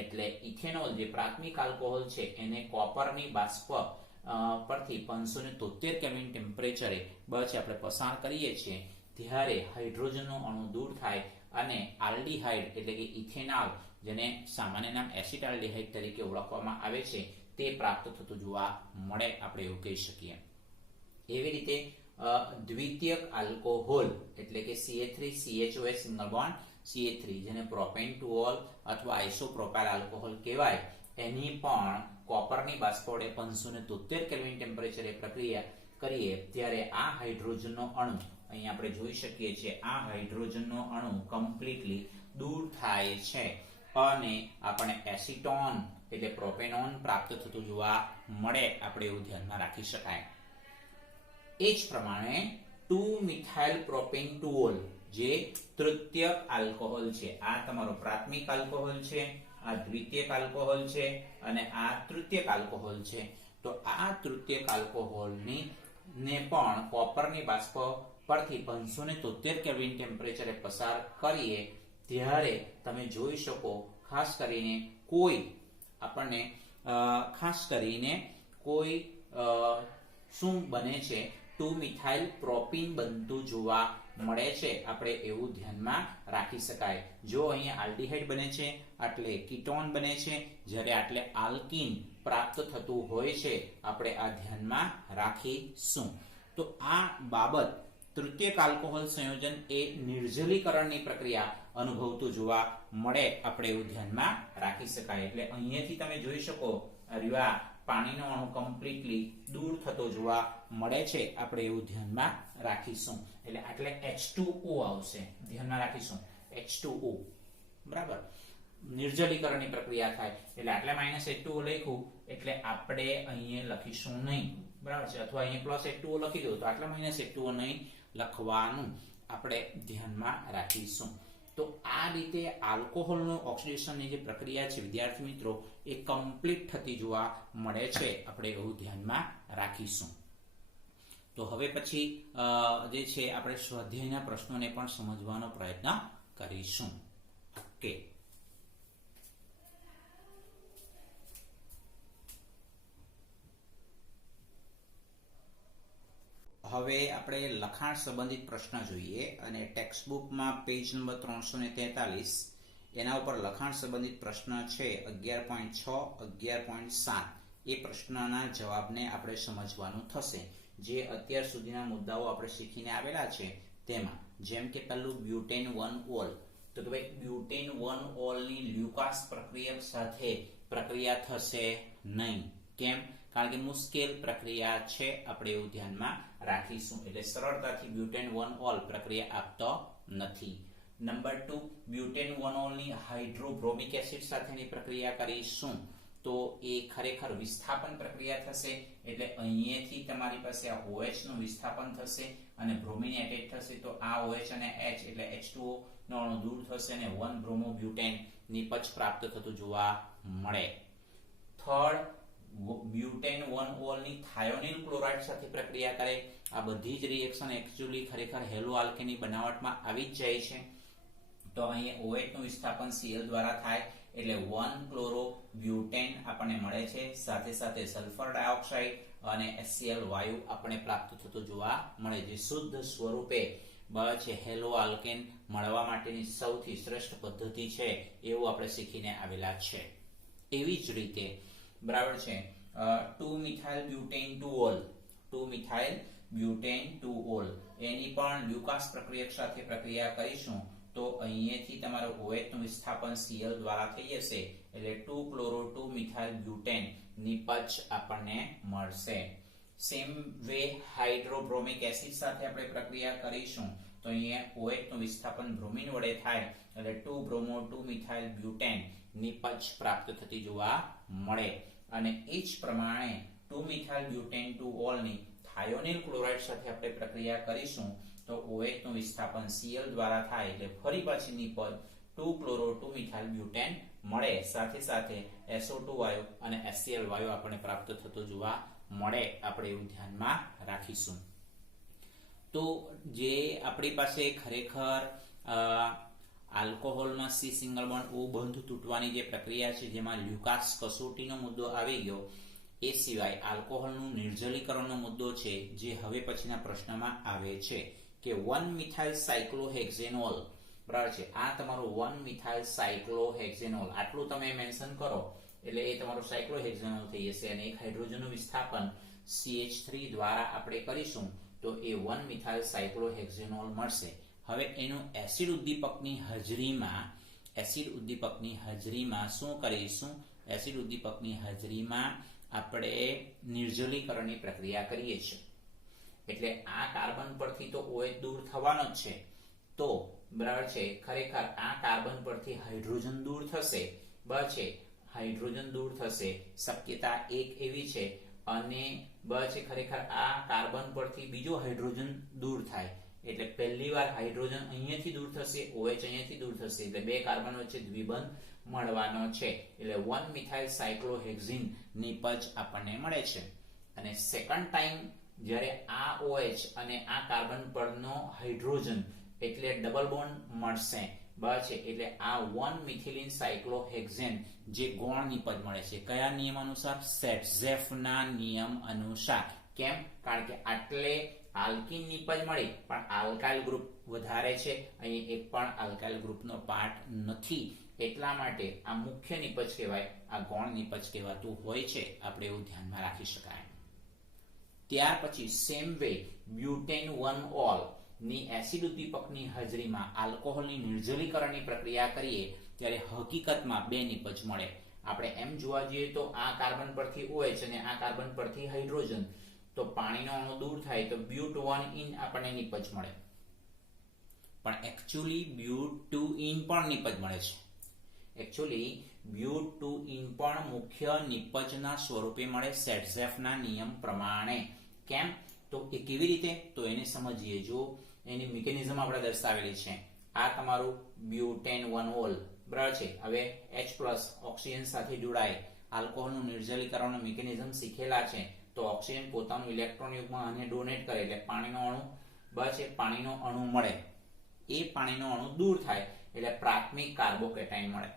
એટલે ઇથેનોલ જે પ્રાથમિક આલ્કોહોલ છે એને કોપરની બાષ્પ પરથી 573 કેલ્વિન ટેમ્પરેચરે બસ આપણે પસાર કરીએ છીએ ત્યારે હાઇડ્રોજનનો અણુ દૂર થાય અને આલ્ડીહાઇડ એટલે કે ઇથેનોલ, જેને સામાન્ય નામ એસિટાલ્ડીહાઇડ તરીકે ઓળખવામાં આવે છે, તે પ્રાપ્ત થતું જોવા મળે, આપણે એવું કહી શકીએ. એવી રીતે દ્વિતીયક આલ્કોહોલ એટલે કે CH3CHOH સિંગલ બોન્ડ CH3 જેને પ્રોપેન્ટોલ અથવા આઇસોપ્રોપાઇલ આલ્કોહોલ કહેવાય, એની પણ કોપરની બાષ્પ વડે 573 કેલ્વિન ટેમ્પરેચરે પ્રક્રિયા કરીએ ત્યારે આ હાઇડ્રોજનનો અણુ, અહીં આપણે જોઈ શકીએ છીએ, આ હાઇડ્રોજનનો અણુ કમ્પ્લીટલી દૂર થાય છે અને આપણે એસિટોન એટલે પ્રોપેનોન પ્રાપ્ત થતું જોવા મળે, આપણે એવું ધ્યાનમાં રાખી શકાય. એ જ પ્રમાણે 2-મિથાઇલ પ્રોપેન્ટોલ જે તૃતીયક આલ્કોહોલ છે, આ તમારો પ્રાથમિક આલ્કોહોલ છે, આ દ્વિતીયક આલ્કોહોલ છે અને આ તૃતીયક આલ્કોહોલ છે. તો આ તૃતીયક આલ્કોહોલની ને પણ કોપરની બાષ્પ પરથી 573 કેલ્વિન ટેમ્પરેચરે પસાર કરીએ ત્યારે તમે જોઈ શકો ખાસ કરીને કોઈ શું બને છે, 2-મિથાઇલ પ્રોપીન બનતું જોવા મળે છે, આપણે એવું ધ્યાનમાં રાખી શકાય. જો અહીંયા આલ્ડીહાઇડ બને છે એટલે કીટોન બને છે, જ્યારે આટલે આલ્કીન પ્રાપ્ત થતું હોય છે, આપણે આ ધ્યાનમાં રાખીશું. તો આ બાબત તૃતીયક આલ્કોહોલ સંયોજન એ નિર્જલીકરણની પ્રક્રિયા અનુભવતું જોવા મળે, આપણે એવું ધ્યાનમાં રાખી શકાય. એટલે અહીંયાથી તમે જોઈ શકો પાણીનો અણુ કમ્પ્લીટલી દૂર થતો જોવા મળે છે, આપણે એવું ધ્યાનમાં રાખીશું. એટલે આટલે H2O આવશે, ધ્યાનમાં રાખીશું H2O, બરાબર. નિર્જલીકરણની પ્રક્રિયા થાય એટલે આટલે -H2O લખ્યું એટલે આપણે અહીંયા લખીશું નહીં, બરાબર છે, અથવા અહીંયા +H2O લખી દો તો આટલે -H2O નહીં લખવાનું, આપણે ધ્યાનમાં રાખીશું. તો આ રીતે આલ્કોહોલનું ઓક્સિડેશનની જે પ્રક્રિયા છે વિદ્યાર્થી મિત્રો એ કમ્પ્લીટ થતી જોવા મળે છે, આપણે એવું ધ્યાનમાં રાખીશું. તો હવે પછી જે છે આપણે સ્વાધ્યાયના પ્રશ્નોને પણ સમજવાનો પ્રયત્ન કરીશું. ઓકે, હવે આપણે લખાણ સંબંધિત પ્રશ્ન જોઈએ અને ટેક્સ્ટ બુકમાં પેજ નંબર 343 એના ઉપર લખાણ સંબંધિત પ્રશ્ન છે 11.6, 11.7. એ પ્રશ્નના જવાબને આપણે સમજવાનું થશે. જે અત્યાર સુધીના મુદ્દાઓ આપણે શીખીને આવેલા છે તેમાં, જેમ કે પહેલું બ્યુટેન 1-ઓલ, તો કે ભાઈ બ્યુટેન 1-ઓલની લ્યુકાસ પ્રક્રિયક સાથે પ્રક્રિયા થશે નહીં. કેમ? કારણ કે મુશ્કેલ પ્રક્રિયા છે, આપણે એવું ધ્યાનમાં રાખીશું. એટલે સરળતાથી બ્યુટેન 1-ઓલ પ્રક્રિયા આપતો નથી. નંબર 2, બ્યુટેન 1-ઓલની હાઇડ્રોબ્રોમિક એસિડ સાથેની પ્રક્રિયા કરીશું તો એ ખરેખર વિસ્થાપન પ્રક્રિયા થશે. એટલે અહીંયાથી તમારી પાસે આ OH નું વિસ્થાપન થશે અને બ્રોમિન એટેચ થશે, તો આ OH અને H એટલે H2O નો અણુ દૂર થશે અને 1-બ્રોમોબ્યુટેન નિપજ પ્રાપ્ત થતું જોવા મળે. થર્ડ, બ્યુટેન 1-ઓલ ની થાયોનિલ ક્લોરાઇડ સાથે પ્રક્રિયા કરે. આ બધી જ રિએક્શન એક્ચ્યુઅલી ખરેખર હેલો આલ્કેની બનાવટમાં આવી જ જાય છે. તો અહીંયા OH નું વિસ્થાપન Cl દ્વારા થાય એટલે 1-ક્લોરોબ્યુટેન આપણને મળે છે. સાથે સાથે સલ્ફર ડાયોક્સાઇડ અને HCl વાયુ આપણને પ્રાપ્ત થતો જોવા મળે, જે શુદ્ધ સ્વરૂપે છે હેલો આલ્કેન મળવા માટેની સૌથી શ્રેષ્ઠ પદ્ધતિ છે એવું આપણે શીખીને આવેલા છે. એવી જ રીતે બરાબર છે 2-મિથાઇલ બ્યુટેન 2-ઓલ, 2-મિથાઇલ બ્યુટેન 2-ઓલ એની પણ લ્યુકાસ પ્રક્રિયક સાથે પ્રક્રિયા કરીશું તો અહીંયાથી તમારો OH નું વિસ્થાપન Cl દ્વારા થઈ જશે એટલે 2-ક્લોરો-2-મિથાઇલ બ્યુટેન નિપજ આપણને મળશે. સેમ વે હાઇડ્રોબ્રોમિક એસિડ સાથે આપણે પ્રક્રિયા કરીશું તો અહીંયા OH નું વિસ્થાપન બ્રોમિન વડે થાય એટલે 2-બ્રોમો-2-મિથાઇલ બ્યુટેન નિપજ પ્રાપ્ત થતી જોવા મળે. અને એ જ પ્રમાણે 2 મિથાઇલ બ્યુટેન 2 ઓલની થાયોનિલ ક્લોરાઇડ સાથે આપણે પ્રક્રિયા કરીશું તો OH નું વિસ્થાપન Cl દ્વારા થાય એટલે ફરી પાછી નિપજ 2 ક્લોરો 2 મિથાઇલ બ્યુટેન મળે. સાથે સાથે SO2 વાયુ અને HCl વાયુ આપણને પ્રાપ્ત થતો જોવા મળે. આપણે એવું ધ્યાનમાં રાખીશું. તો જે આપણી પાસે ખરેખર આલ્કોહોલમાં C સિંગલ બોન્ડ O બંધ તૂટવાની જે પ્રક્રિયા છે જેમાં લ્યુકાસ કસોટીનો મુદ્દો આવી ગયો, એ સિવાય આલ્કોહોલનું નિર્જલીકરણનો મુદ્દો છે જે હવે પછીના પ્રશ્નમાં આવે છે કે 1 મિથાઇલ સાયક્લોહેક્ઝેનોલ, બરાબર છે, આ તમારું 1 મિથાઇલ સાયક્લોહેક્ઝેનોલ આટલું તમે મેન્શન કરો એટલે એ તમારું સાયક્લોહેક્ઝેનોલ થઈ જશે. અને એક હાઇડ્રોજનનું વિસ્થાપન CH3 દ્વારા આપણે કરીશું તો એ 1 મિથાઇલ સાયક્લોહેક્ઝેનોલ મળશે. હવે એનું એસિડ ઉદ્દીપકની હાજરીમાં શું કરીશું? એસિડ ઉદ્દીપકની હાજરીમાં આપણે નિર્જલીકરણની પ્રક્રિયા કરીએ છીએ એટલે આ કાર્બન પરથી તો OH દૂર થવાનો જ છે. તો બરાબર છે, ખરેખર આ કાર્બન પરથી હાઇડ્રોજન દૂર થશે. બરાબર છે, હાઇડ્રોજન દૂર થશે, શક્યતા એક એવી છે. અને બરાબર છે, ખરેખર આ કાર્બન પરથી બીજો હાઇડ્રોજન દૂર થાય એટલે પહેલી વાર હાઇડ્રોજન અહીંયાથી દૂર થશે, OH અહીંયાથી દૂર થશે એટલે બે કાર્બન વચ્ચે દ્વિબંધ મળવાનો છે. એટલે 1 મિથાઇલ સાયક્લોહેક્ઝીન નિપજ આપણને મળે છે. અને સેકન્ડ ટાઈમ જ્યારે આ OH અને આ કાર્બન પરનો હાઇડ્રોજન એટલે ડબલ બોન્ડ મળશે. બરાબર છે, એટલે આ 1 મિથિલિન સાયક્લોહેક્ઝેન જે ગૌણ નિપજ મળે છે. કયા નિયમ અનુસાર? સેટ્ઝેફના નિયમ અનુસાર. કેમ? કારણ કે આટલે આલ્કિન નિપજ મળી પણ આલ્કાઇલ ગ્રુપ વધારે છે, અહીં એક પણ આલ્કાઇલ ગ્રુપનો પાર્ટ નથી, એટલા માટે આ મુખ્ય નિપજ કહેવાય, આ ગૌણ નિપજ કહેવાતું હોય છે. આપણે એવું ધ્યાનમાં રાખી શકાય. ત્યાર પછી સેમ વે બ્યુટેન 1 ઓલ ની એસિડ ઉદ્દીપકની હાજરીમાં આલ્કોહોલની નિર્જલીકરણની પ્રક્રિયા કરીએ ત્યારે હકીકતમાં બે નિપજ મળે. આપણે એમ જોવા જઈએ તો આ કાર્બન પરથી OH અને આ કાર્બન પરથી હાઇડ્રોજન, તો પાણીનો અણુ દૂર થાય તો બ્યુટ 1 ઇન આપણને નિપજ મળે. પણ એક્ચ્યુઅલી બ્યુટ 2 ઇન પણ નિપજ મળે છે. એક્ચ્યુઅલી બ્યુટ 2 ઇન પણ મુખ્ય નિપજના સ્વરૂપે મળે સેટ્ઝેફના નિયમ પ્રમાણે. કેમ? તો એ કેવી રીતે? તો એને સમજીએ. જો એની મિકેનિઝમ આપણે દર્શાવેલી છે. આ તમારું બ્યુટેન 1 ઓલ, બરાબર છે. હવે H+ ઓક્સિજન સાથે જોડાય, આલ્કોહોલનું નિર્જલીકરણનું મિકેનિઝમ શીખેલા છે. તો ઓક્સિજન પોતાનું ઇલેક્ટ્રોન યુગ્મ આને ડોનેટ કરે એટલે પાણીનો અણુ, બરાબર છે, પાણીનો અણુ મળે. એ પાણીનો અણુ દૂર થાય એટલે પ્રાથમિક કાર્બોકેટાઇન મળે.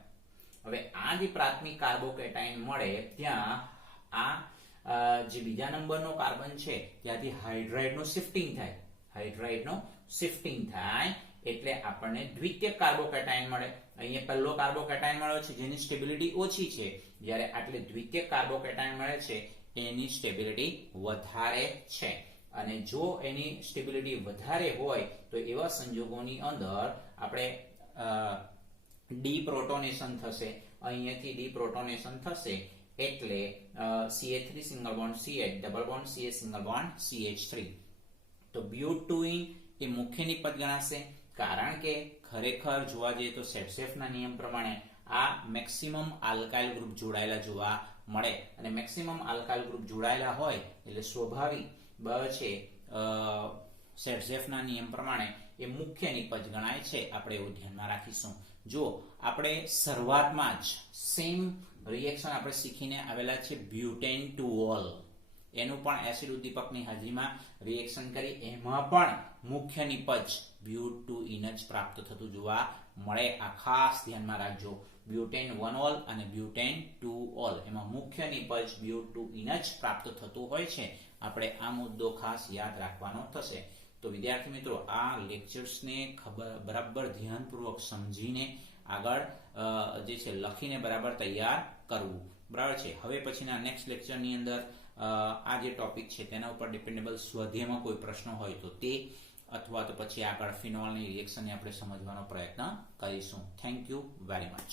હવે આ જે પ્રાથમિક કાર્બોકેટાઇન મળે ત્યાં આ જે બીજા નંબરનો કાર્બન છે ત્યાંથી હાઇડ્રાઇડનું શિફ્ટિંગ થાય એટલે આપણને દ્વિતીયક કાર્બોકેટાઇન મળે. અહીંયા પહેલો કાર્બોકેટાઇન મળ્યો છે જેની સ્ટેબિલિટી ઓછી છે, જ્યારે આટલે દ્વિતીયક કાર્બોકેટાઇન મળે છે એની સ્ટેબિલિટી વધારે છે. અને જો એની સ્ટેબિલિટી વધારે હોય તો એવા સંજોગોની અંદર આપણે ડીપ્રોટોનેશન થશે. અહીંયાથી ડીપ્રોટોનેશન થશે એટલે CH3 single bond CH, double bond CH single bond CH3. તો બ્યુટ 2 ઇન એ મુખ્ય નિપજ ગણાશે, કારણ કે ખરેખર જોવા જઈએ તો સેટ્ઝેફના નિયમ પ્રમાણે આ મેક્સિમમ આલ્કાઇલ ગ્રુપ જોડાયેલા જોવા મળે. અને મેક્સિમમ આલ્કાઇલ ગ્રુપ જોડાયેલા હોય એટલે સ્વાભાવિક બરાબર છે, સેટ્ઝેફના નિયમ પ્રમાણે એ મુખ્ય નિપજ ગણાય છે. આપણે એવું ધ્યાનમાં રાખીશું. જો આપણે શરૂઆતમાં જ સેમ રિએક્શન આપણે શીખીને આવેલા છે બ્યુટેન 2 ઓલ, એનું પણ એસિડ ઉદ્દીપકની હાજરીમાં રિએક્શન કરી, એમાં પણ મુખ્ય નિપજ બ્યુટ 2 ઇન જ પ્રાપ્ત થતું જોવા મળે. આ ખાસ ધ્યાનમાં રાખજો. બ્યુટેન 1 ઓલ અને બ્યુટેન 2 ઓલ એમાં મુખ્ય નિપજ બ્યુટ 2 ઇન જ પ્રાપ્ત થતું હોય છે. આપણે આ મુદ્દો ખાસ યાદ રાખવાનો થશે. તો વિદ્યાર્થી મિત્રો, આ લેક્ચર્સને બરાબર ધ્યાનપૂર્વક સમજીને આગળ જે છે લખીને બરાબર તૈયાર કરવું, બરાબર છે. હવે પછીના નેક્સ્ટ લેક્ચરની અંદર આ જે ટોપિક છે તેના ઉપર ડિપેન્ડેબલ સ્વાધ્યાયમાં કોઈ પ્રશ્ન હોય તો તે, અથવા તો પછી આગળ ફિનોલની રિએક્શનને આપણે સમજવાનો પ્રયત્ન કરીશું. Thank you very much.